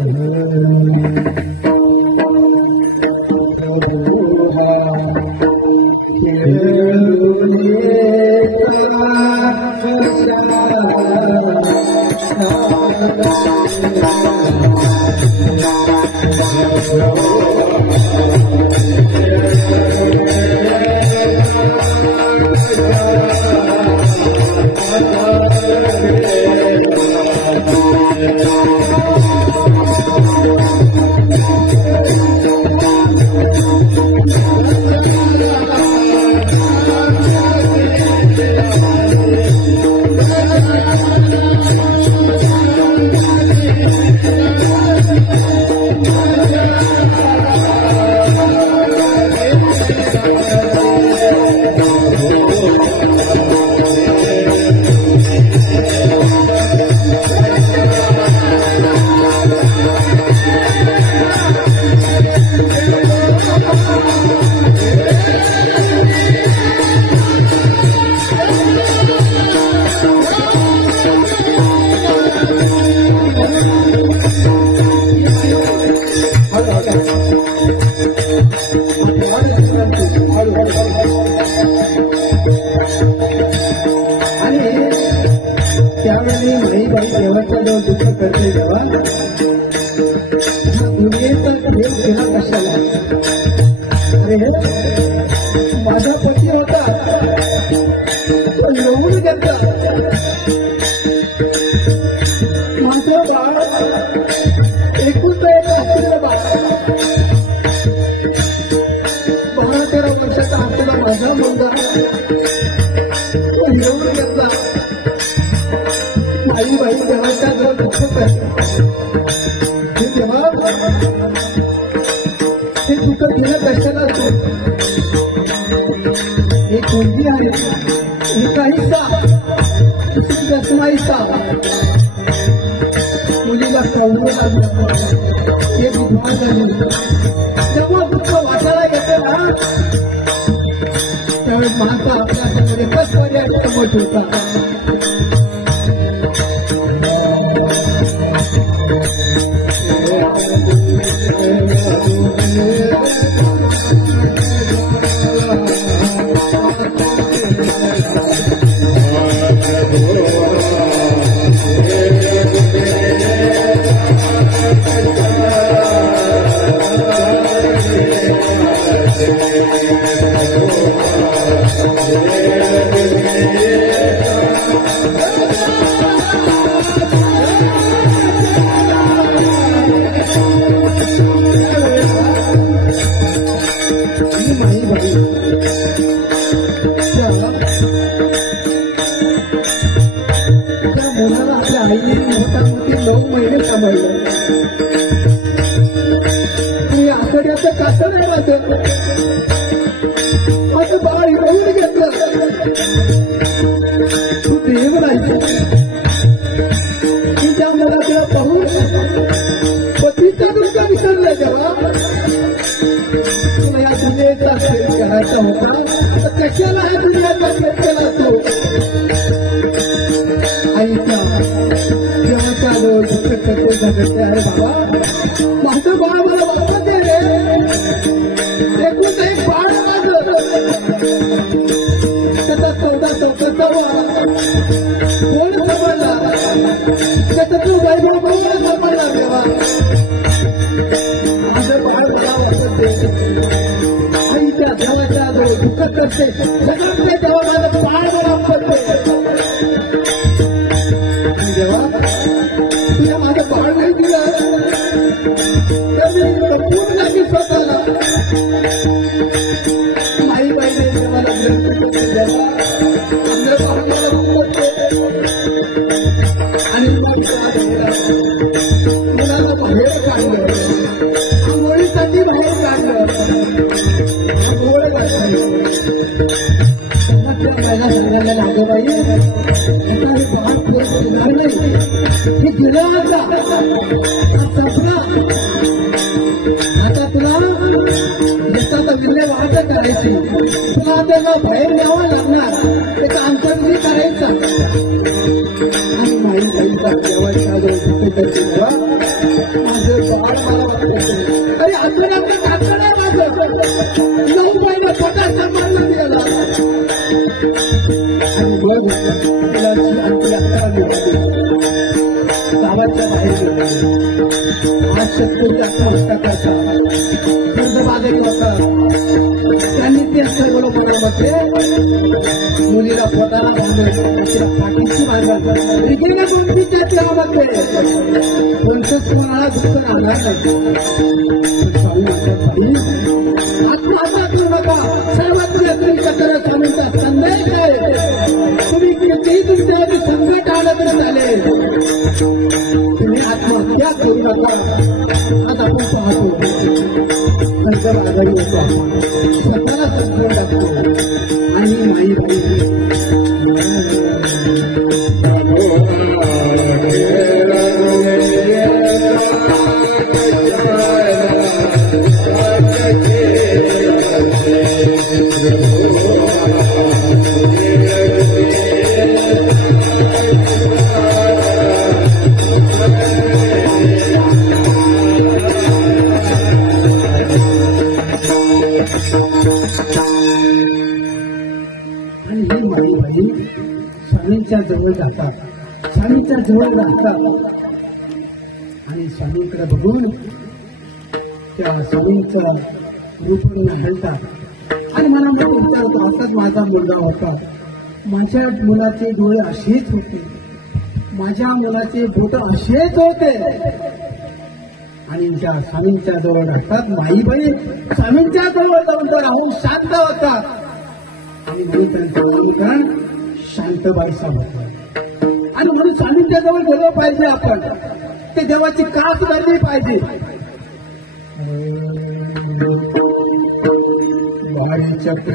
आणि माईबाई देवाच्या जवळ दुःख करते जेव्हा दुनियेचा खेळ केला कशाला. अरे माझा पती होता तो येऊन घेतला. माझं बाळ एकुलता एक असलेलं बाळ 12-13 वर्षाचा असलेला माझा मुलगा तो येऊन घेतला. माईबाई देवाच्या जवळ दुःख करते तेव्हा हे दुःख केलं कशाला. एक मुलगी आहे एका हिस्सा दुसरी दसमा हिस्सा मुलीला कळवलं लागलं. एक विधवा झाली. जेव्हा दुःख वाटायला येतं ना त्यावेळेस माणसं आपल्यासमोर एकच पर्याय समोर ठेवतात. मुलाला आपल्या आईने मोठ्यामध्ये 9 महिने सांभाळलं. तुम्ही आठवड्याचं कासं नाही वाटत. माझं बाळ येऊन घेतलं. तू देव राहायचं तुझ्या मुलाला पाहून पतीचा दुःख विसरला. जेव्हा तुला या दुनियेचा खेळ करायचा होता तर कशाला हा दुनियाचा खेळ केला तो. आईचा जेव्हा दुःख करते झाले. अरे बाबा माझं बाळ मला वाचत दे रे. एकूण एक बाळ माझं त्याचा 14-14 कोण समजला त्याचा तो वैभव कोण समजला. तेव्हा माझं बाळ मला वाचत दे. आईच्या देवाच्या दुःख करते जगते तेव्हा माझं बाळ मला वाचते. जेव्हा तुला माझं बाळ नाही दिलं तर मी लपून लागेल स्वतःला. माईबाईने मला ग्रंथ जेव्हा चंद्रबाळाला मोठे आणि मुलाला बाहेर काढलं. आंघोळीसाठी बाहेर काढलं. आंघोळ घातली. त्याला सांगायला लागलं बाई हे गेलं आता तुला येतात विल्हेवाट करायची. तुला त्याला बाहेर न्यावं लागणार. त्याचा अंतर्गती करायचा. आणि माईबाईचा देवाच्या जवळ करते माझं बाळ मला वाटतं अरे आठवड्याचं काकड आहे माझं. 9 महिने पोटात सांभाळला गेला. आणि मग मुलाची आपली अकरा गावाच्या बाहेर गेलो. आज शेतकरी आत्महत्या करतात. कर्जबाजारी होतात. त्यांनी ते सर्व लोकांमध्ये मुलीला पोटाला बांधून तिला पाठीची बांधतात. वेगवेगळ्या गोष्टीच्या त्यामध्ये 25 मला दुःख राहणार नाही. आत्महत्या करू नका. सर्वात तुमच्याकडे स्वामींचा संदेश आहे. तुम्ही कितीही तुमच्यावरती संकट आलं तरी चालेल. तुम्ही आत्महत्या करू नका. आज आपण पाहतो कर्जबाजारी होतो. स्वतःला समजून टाकतो. आणि माईबाई स्वामींच्या जवळ जातात. स्वामींच्या स्वामींच्या जवळ राहतात आणि स्वामींकडे बघून त्या स्वामींचं रूप हलतात आणि मनामध्ये विचार होतो, असाच माझा मुलगा होता, माझ्या मुलाचे डोळे असेच होते, माझ्या मुलाचे बोट असेच होते. आणि त्या स्वामींच्या जवळ राहतात. माईबाई स्वामींच्या जवळ जाऊन राहून शांत होतात आणि म्हणून त्यांचं नामकरण शांतबाई साहेब होतं. आणि म्हणून स्वामींच्या जवळ गेलो पाहिजे आपण, ते देवाची कास धरली पाहिजे. वारी चक्र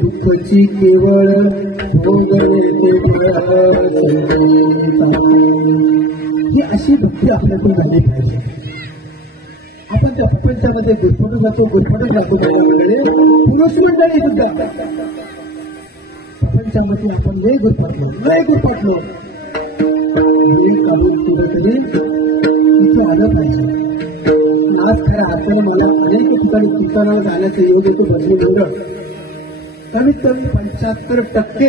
दुःखची केवळ ही अशी भक्ती आपल्याकडून झाली पाहिजे. आपण त्या प्रपंचामध्ये गुरफटत राहतो. पुरुष मंडळी सुद्धा प्रपंचामध्ये आपण लय गुरफटलो काढून कुठेतरी तिथे आलं पाहिजे. आज खऱ्या अर्थाने मला अनेक ठिकाणी कीर्तनावर जाण्याचं योग येतो. बदली मंडळ कमीत कमी 75%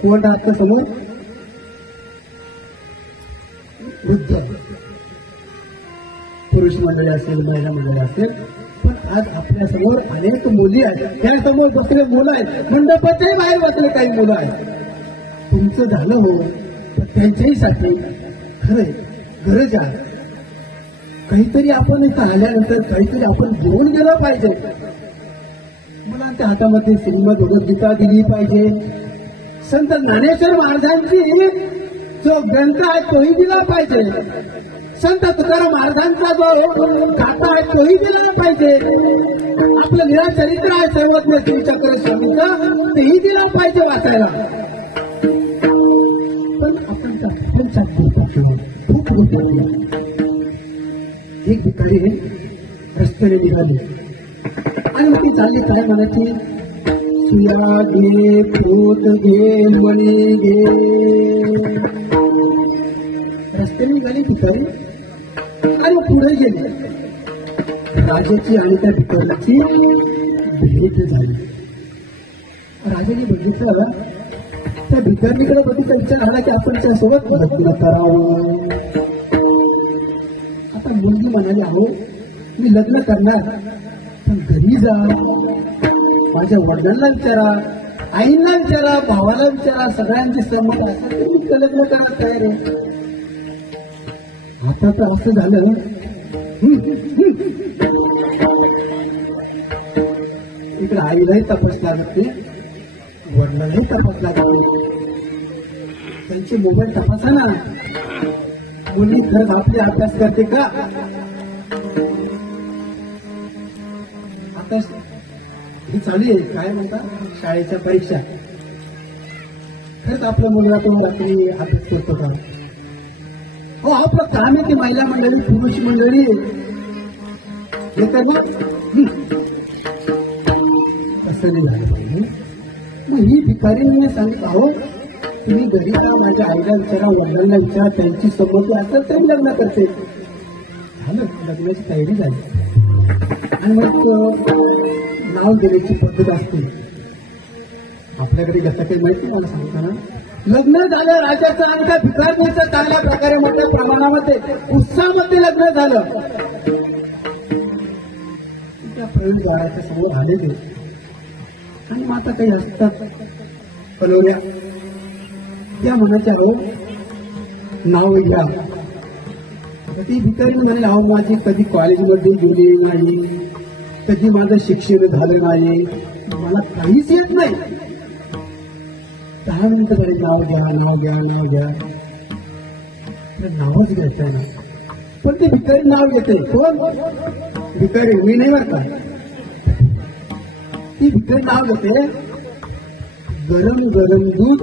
कोण राहतं समोर? वृद्ध पुरुष मंडळी असेल, महिला मंडळी असेल. पण आज आपल्या समोर अनेक मुली आहेत. त्या समोर बसले मुलं आहेत, मंडपाच्याही बाहेर बसले काही मुलं आहेत. तुमचं झालं हो, पण त्यांच्याहीसाठी खरंय गरज आहे. काहीतरी आपण इथं आल्यानंतर काहीतरी आपण घेऊन गेलं पाहिजे. मुलांच्या हातामध्ये श्रीमद भगवद्गीता दिली पाहिजे. संत ज्ञानेश्वर महाराजांची जो ग्रंथ आहे तोही दिला पाहिजे. संत तुकाराम महाराजांचा जो गाथा आहे तोही दिला पाहिजे. आपलं लीळाचरित्र आहे सर्वज्ञ श्रीचक्र स्वामीचं, तेही दिला पाहिजे वाचायला. पण आपण खूप एक ठिकाणी रस्त्याने निघाले आणि मग ती चालली काय म्हणायची, सुया घे पोत घे मणी घे. रस्त्याने निघाली ठिकाणी आणि मग पुढे गेले. राजाची आणि त्या भिकाऱ्याची भेट झाली. राजाने बघितलं, त्या भिकारीकडे बघितलं, विचार आला की आपण त्यासोबत लग्न करावं. आता मुलगी म्हणाली, अहो मी लग्न करणार, पण घरी जा, माझ्या वडिलांना विचारा, आईंना विचारा, भावाला विचारा, सगळ्यांची सहमत असेल तर मी लग्न करायला तयार आहे. आता तर असं झालं, इकडे आईलाही तपास लागत नाही, वडिलांनाही तपास लागत नाही. त्यांचे मोबाईल तपासा ना. मुली खरंच आपले अभ्यास करते का? आता ही चालू आहे काय म्हणतात शाळेच्या परीक्षा. खरंच आपल्या मुलगा तो रात्री अभ्यास करतो का? हो, आपलं काम आहे. ती महिला मंडळी पुरुष मंडळी येतात ना. असं नाही झालं पाहिजे. मग ही भिकारीने सांगितलं, अहो तुम्ही घरी जा, माझ्या आईला विचारा, वडिलांना विचारा, त्यांची संमती असेल तरी लग्न करते. झालं, लग्नाची तयारी झाली. आणि मग नाव देण्याची पद्धत असते आपल्याकडे. कसं काही माहिती मला सांगताना, लग्न झालं राजाचं आणि का भिकारणीचं चांगल्या प्रकारे मोठ्या प्रमाणामध्ये उत्साहामध्ये लग्न झालं. त्या प्रवेशद्वाराच्या समोर आले ते. आणि मग आता काही असतात पलवऱ्या, त्या म्हणायच्या, हो नाव घ्या. ती भिकारी म्हणाली, अहो माझी कधी कॉलेजमध्ये गेली नाही, कधी माझं शिक्षण झालं नाही, मला काहीच येत नाही. 10 मिनिटं बरे नाव घ्या, नाव घ्या, नाव घ्या. नावच घ्यायचं ना. पण ते भिकारी नाव घेते. कोण भिकारी? मी नाही बरं का. ती भिकारी नाव घेते. गरम गरम दूध,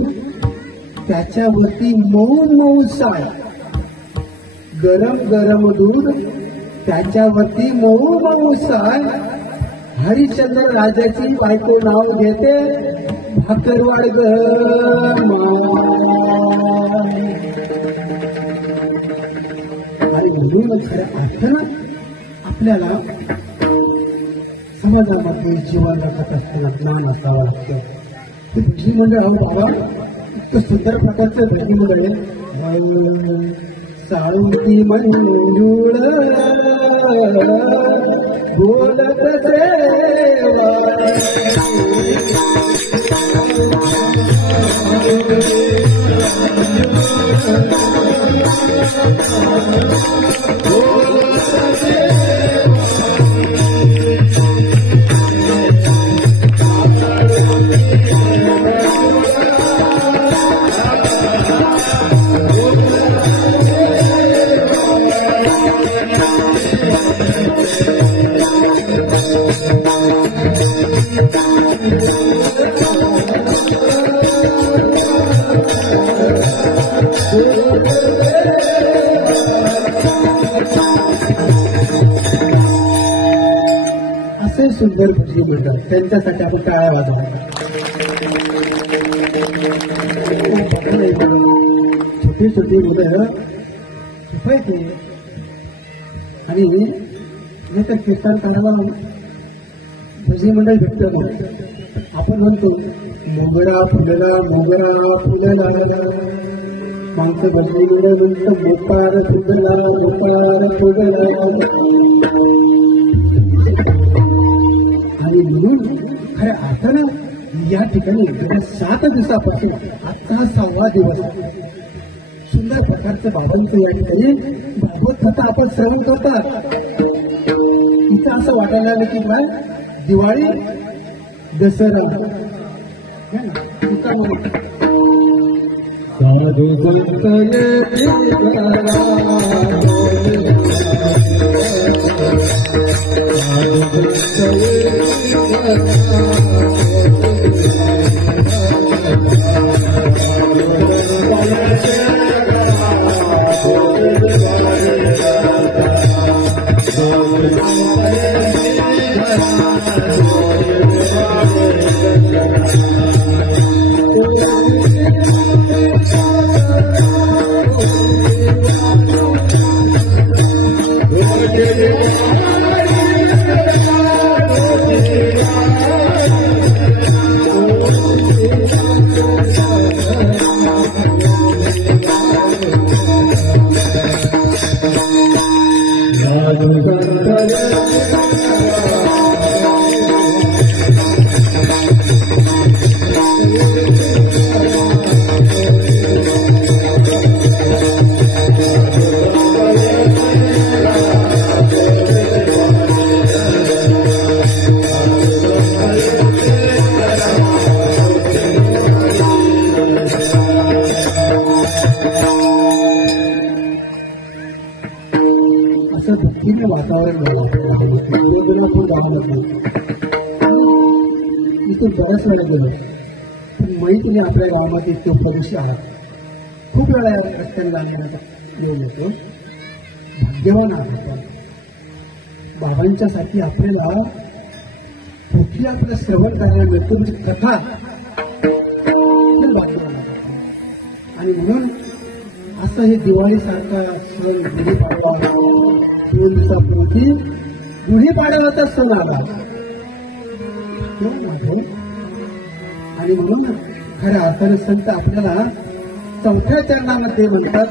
त्याच्यावरती मऊ मऊ साय. गरम गरम दूध, त्याच्यावरती मऊ मऊ साय. हरिश्चंद्र राजाची बायको नाव घेते, भाकरवाड ग. आणि म्हणून खऱ्या अर्थानं आपल्याला समाजामध्ये जीवन राखत असताना ज्ञान असावं लागतं. ते भजी मंडळ, अहो बाबा इतकं सुंदर प्रकारचं भजी मंडळ आहे. साळुंती मंजुळ बोलत देवा, असे सुंदर भजी म्हणतात. त्यांच्यासाठी आपण काय वाजवा. छोटी छोटी मुलं झोपायचे आणि मी तर कीर्तन करायला भजी मंडळ भेटतो ना. आपण म्हणतो मोगरा फुलला, मोगरा फुलला. माणसं भजी मंडळ म्हणतं मोपार फुलला, मोपार फुलला. आणि म्हणून खऱ्या अर्थानं या ठिकाणी गेल्या 7 दिवसापासून आजचा 6वा दिवस सुंदर प्रकारचं बाबांचं या ठिकाणी भागवत कथा आपण श्रवण करतात. इथं असं वाटायला लागलं की काय दिवाळी दसरा मैतून बऱ्याच वेळा गेलो, पण मैतूने आपल्या गावामध्ये तो प्रदेश आला. खूप वेळा रस्त्याला येऊन येतो. भाग्यवान आहात आपण. बाबांच्यासाठी आपल्याला कुठली आपलं श्रवण करायला मिळतो म्हणजे कथा भाग्यवान आहात. आणि म्हणून असं हे दिवाळीसारखा सण, गुढीपाडवा 2 दिवसापूर्वी गुढीपाडव्याचा सण आला माझे. आणि म्हणून खऱ्या अर्थाने संत आपल्याला 4थ्या चरणामध्ये म्हणतात,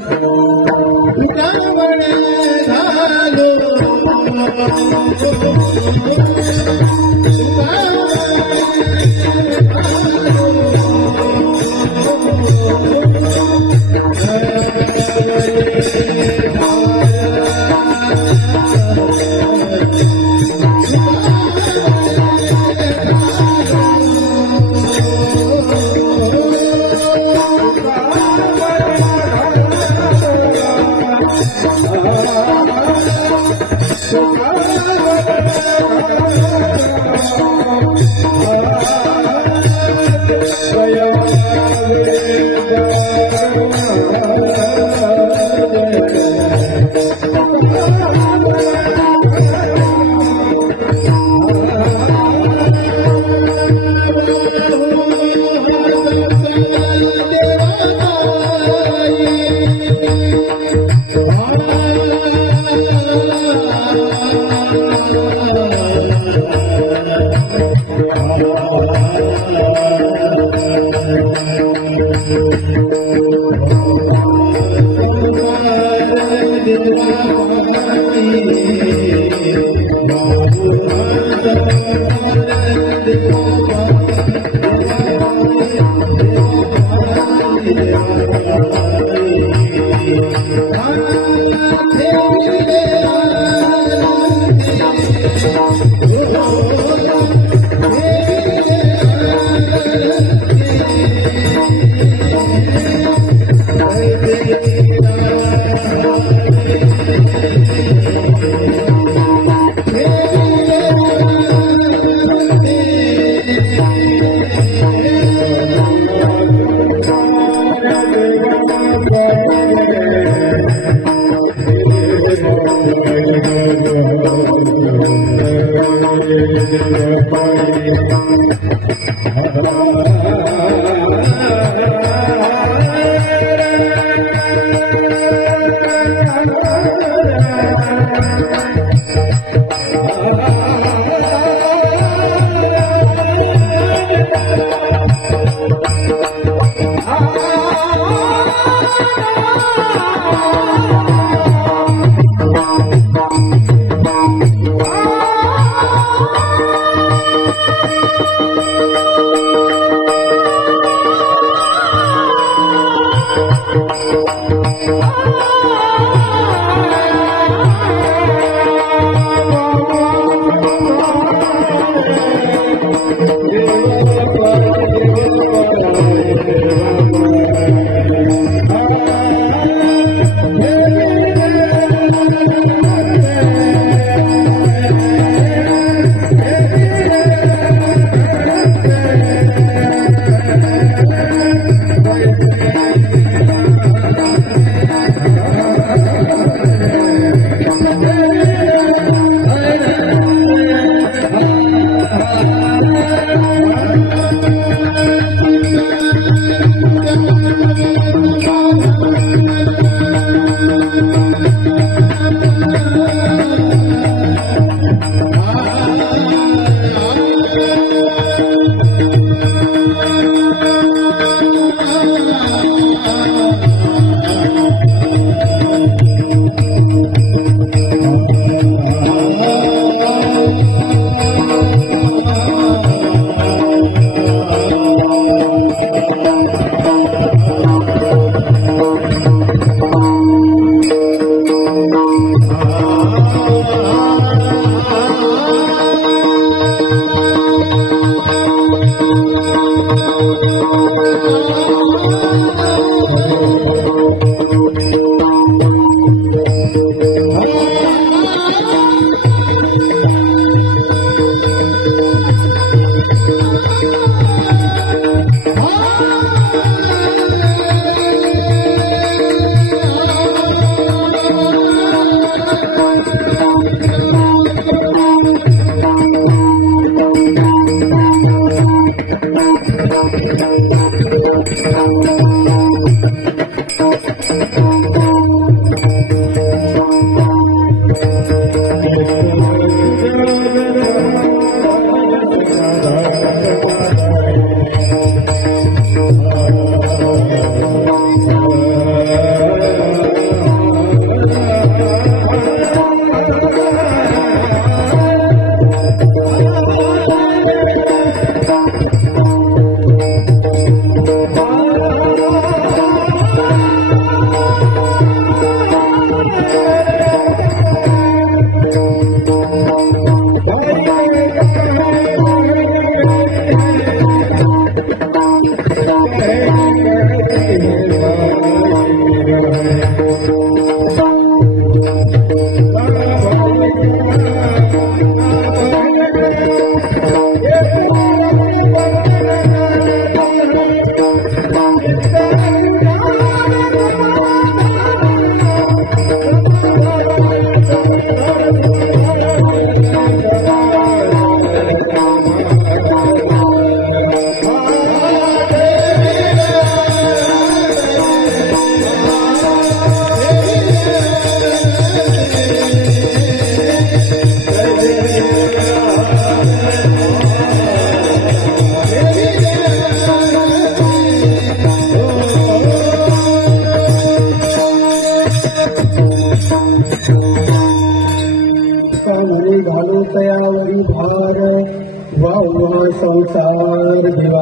ठेवावा संसार देवा.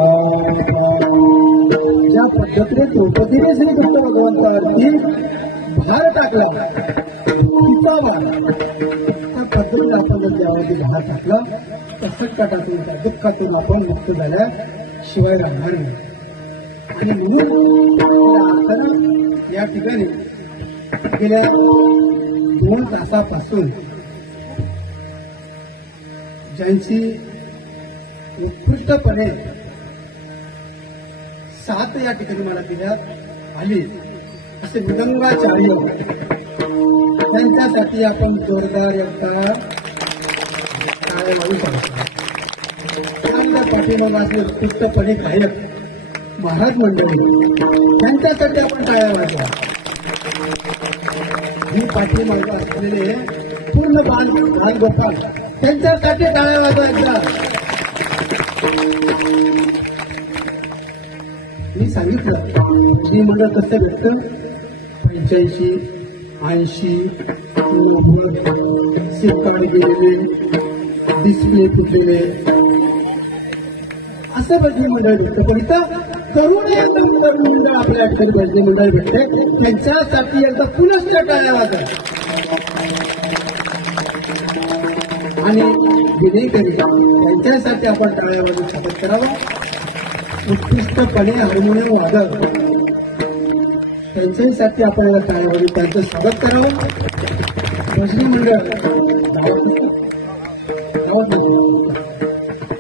ज्या पद्धतीने द्रौपदीने श्रीकृष्ण भगवंतावरती भार टाकला तिचा भार, त्या पद्धतीने आपण त्यावरती भार टाकला तर संकटातून त्या दुःखातून आपण मुक्त झाल्या शिवाय राहणार नाही. आणि म्हणून या ठिकाणी गेल्या 2 तासापासून ज्यांची उत्कृष्टपणे साथ या ठिकाणी मला देण्यात आली असे मृदंगाचार्य, त्यांच्यासाठी आपण जोरदार एकदा टाळ्या लावू शकतो. त्यामुळे पाठीमागे उत्कृष्टपणे गायक महाराज मंडळी, त्यांच्यासाठी आपण टाळ्या वाजवा. ही पाठीमागे असलेले पूर्ण बालगोपाल, त्यांच्यासाठी टाळ्या वाजवा एकदा. मी सांगितलं मी मला कसं भेटतं 85, 80, 90 सिक्काड गेलेले, डिस्प्ले तुटलेले असं भजनी मंडळ भेटतं. पण इथं तरुण एकदम तरुण मंडळ आपल्या ठिकाणी भजनी मंडळ भेटते, त्यांच्यासाठी एकदा पुनश्च टाळ्या वाजवा. आणि विनयकरी त्यांच्यासाठी आपण टाळ्या वाजवून स्वागत करावं. उत्कृष्टपणे हार्मोनियम वादक त्यांच्यासाठी आपण याला टाळ्या वाजवून त्यांचं स्वागत करावं. भजनी मंडळ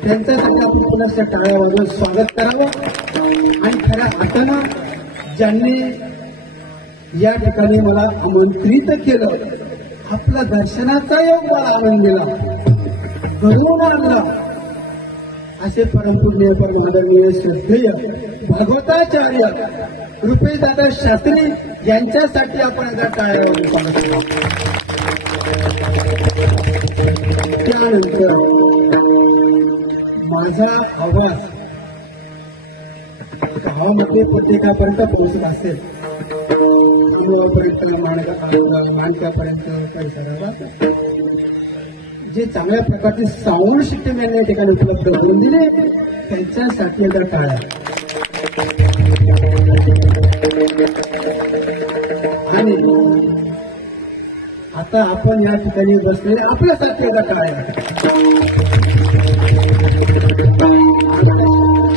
त्यांच्यासाठी आपण पुन्हा टाळ्या वाजवून स्वागत करावं. आणि खऱ्या अर्थानं ज्यांनी या ठिकाणी मला आमंत्रित केलं, आपला दर्शनाचा योग मला आनंद दिला, घडवून आणला, असे परमपूज्य परमादरणीय श्रद्धेय भागवताचार्य रुपेश दादा शास्त्री यांच्यासाठी आपण आता टाळ्या वाजवून स्वागत करावं. त्यानंतर माझा आवाज गावामध्ये प्रत्येकापर्यंत पोहोचत असेल, माणसापर्यंत परिसराला जे चांगल्या प्रकारचे साऊंड सिस्टम यांनी या ठिकाणी उपलब्ध करून दिले, त्यांच्यासाठी आता टाळ्या. आणि आता आपण या ठिकाणी बसलेले आपल्यासाठी आता टाळ्या.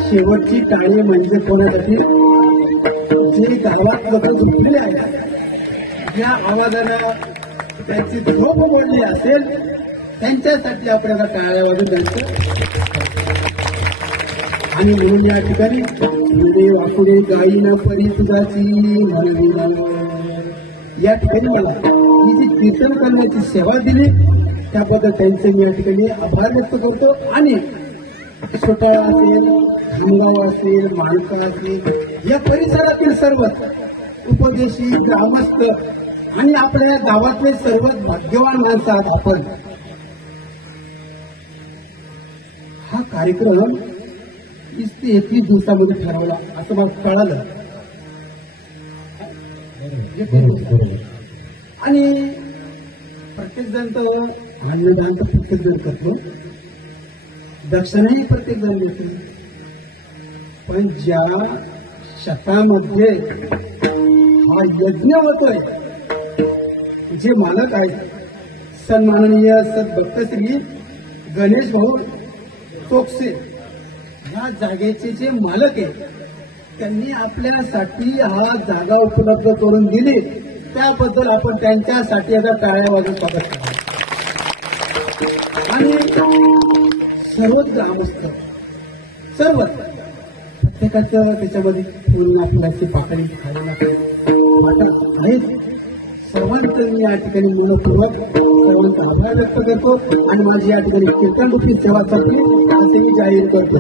शेवटची टाळी म्हणजे कोणासाठी, जे गावात लोक झोपलेले आहेत, ज्या आवाजाला त्यांची झोप मोडली असेल, त्यांच्यासाठी आपल्याला टाळ्या वाजून द्यायचं. आणि म्हणून या ठिकाणी मुले वाकुडे गाईन परी तुझाची या ठिकाणी मला ही जी कीर्तन करण्याची सेवा दिली त्याबद्दल त्यांचे मी या ठिकाणी आभार व्यक्त करतो. आणि सोटाळा असेल, खामगाव असेल, माणका असेल, या परिसरातील सर्व उपदेशी ग्रामस्थ आणि आपल्या गावातले सर्व भाग्यवान माणसं आहात आपण. हा कार्यक्रम 30 ते 31 दिवसामध्ये ठरवला असं मला कळालं. आणि प्रत्येक जण तर अन्नदान तर प्रत्येक जण करतो, दक्षिणाही प्रत्येक जण देतो. पण ज्या शतामध्ये हा यज्ञ होतोय, जे मालक आहेत सन्माननीय सद्भक्तश्री गणेश भाऊ चोक्से, ह्या जागेचे जे मालक आहेत, त्यांनी आपल्यासाठी हा जागा उपलब्ध करून दिली, त्याबद्दल आपण त्यांच्यासाठी आता टाळ्या वाजवून स्वागत करावं. आणि सर्वच ग्रामस्थ सर्व प्रत्येकाचं त्याच्यामध्ये फुलण्याची पातळी खायला आहेत. सर्वांचं मी या ठिकाणी मनपूर्वक सर्वांचा आभार व्यक्त करतो आणि माझी या ठिकाणी कीर्तनरूपी सेवा चालली असे मी जाहीर करतो.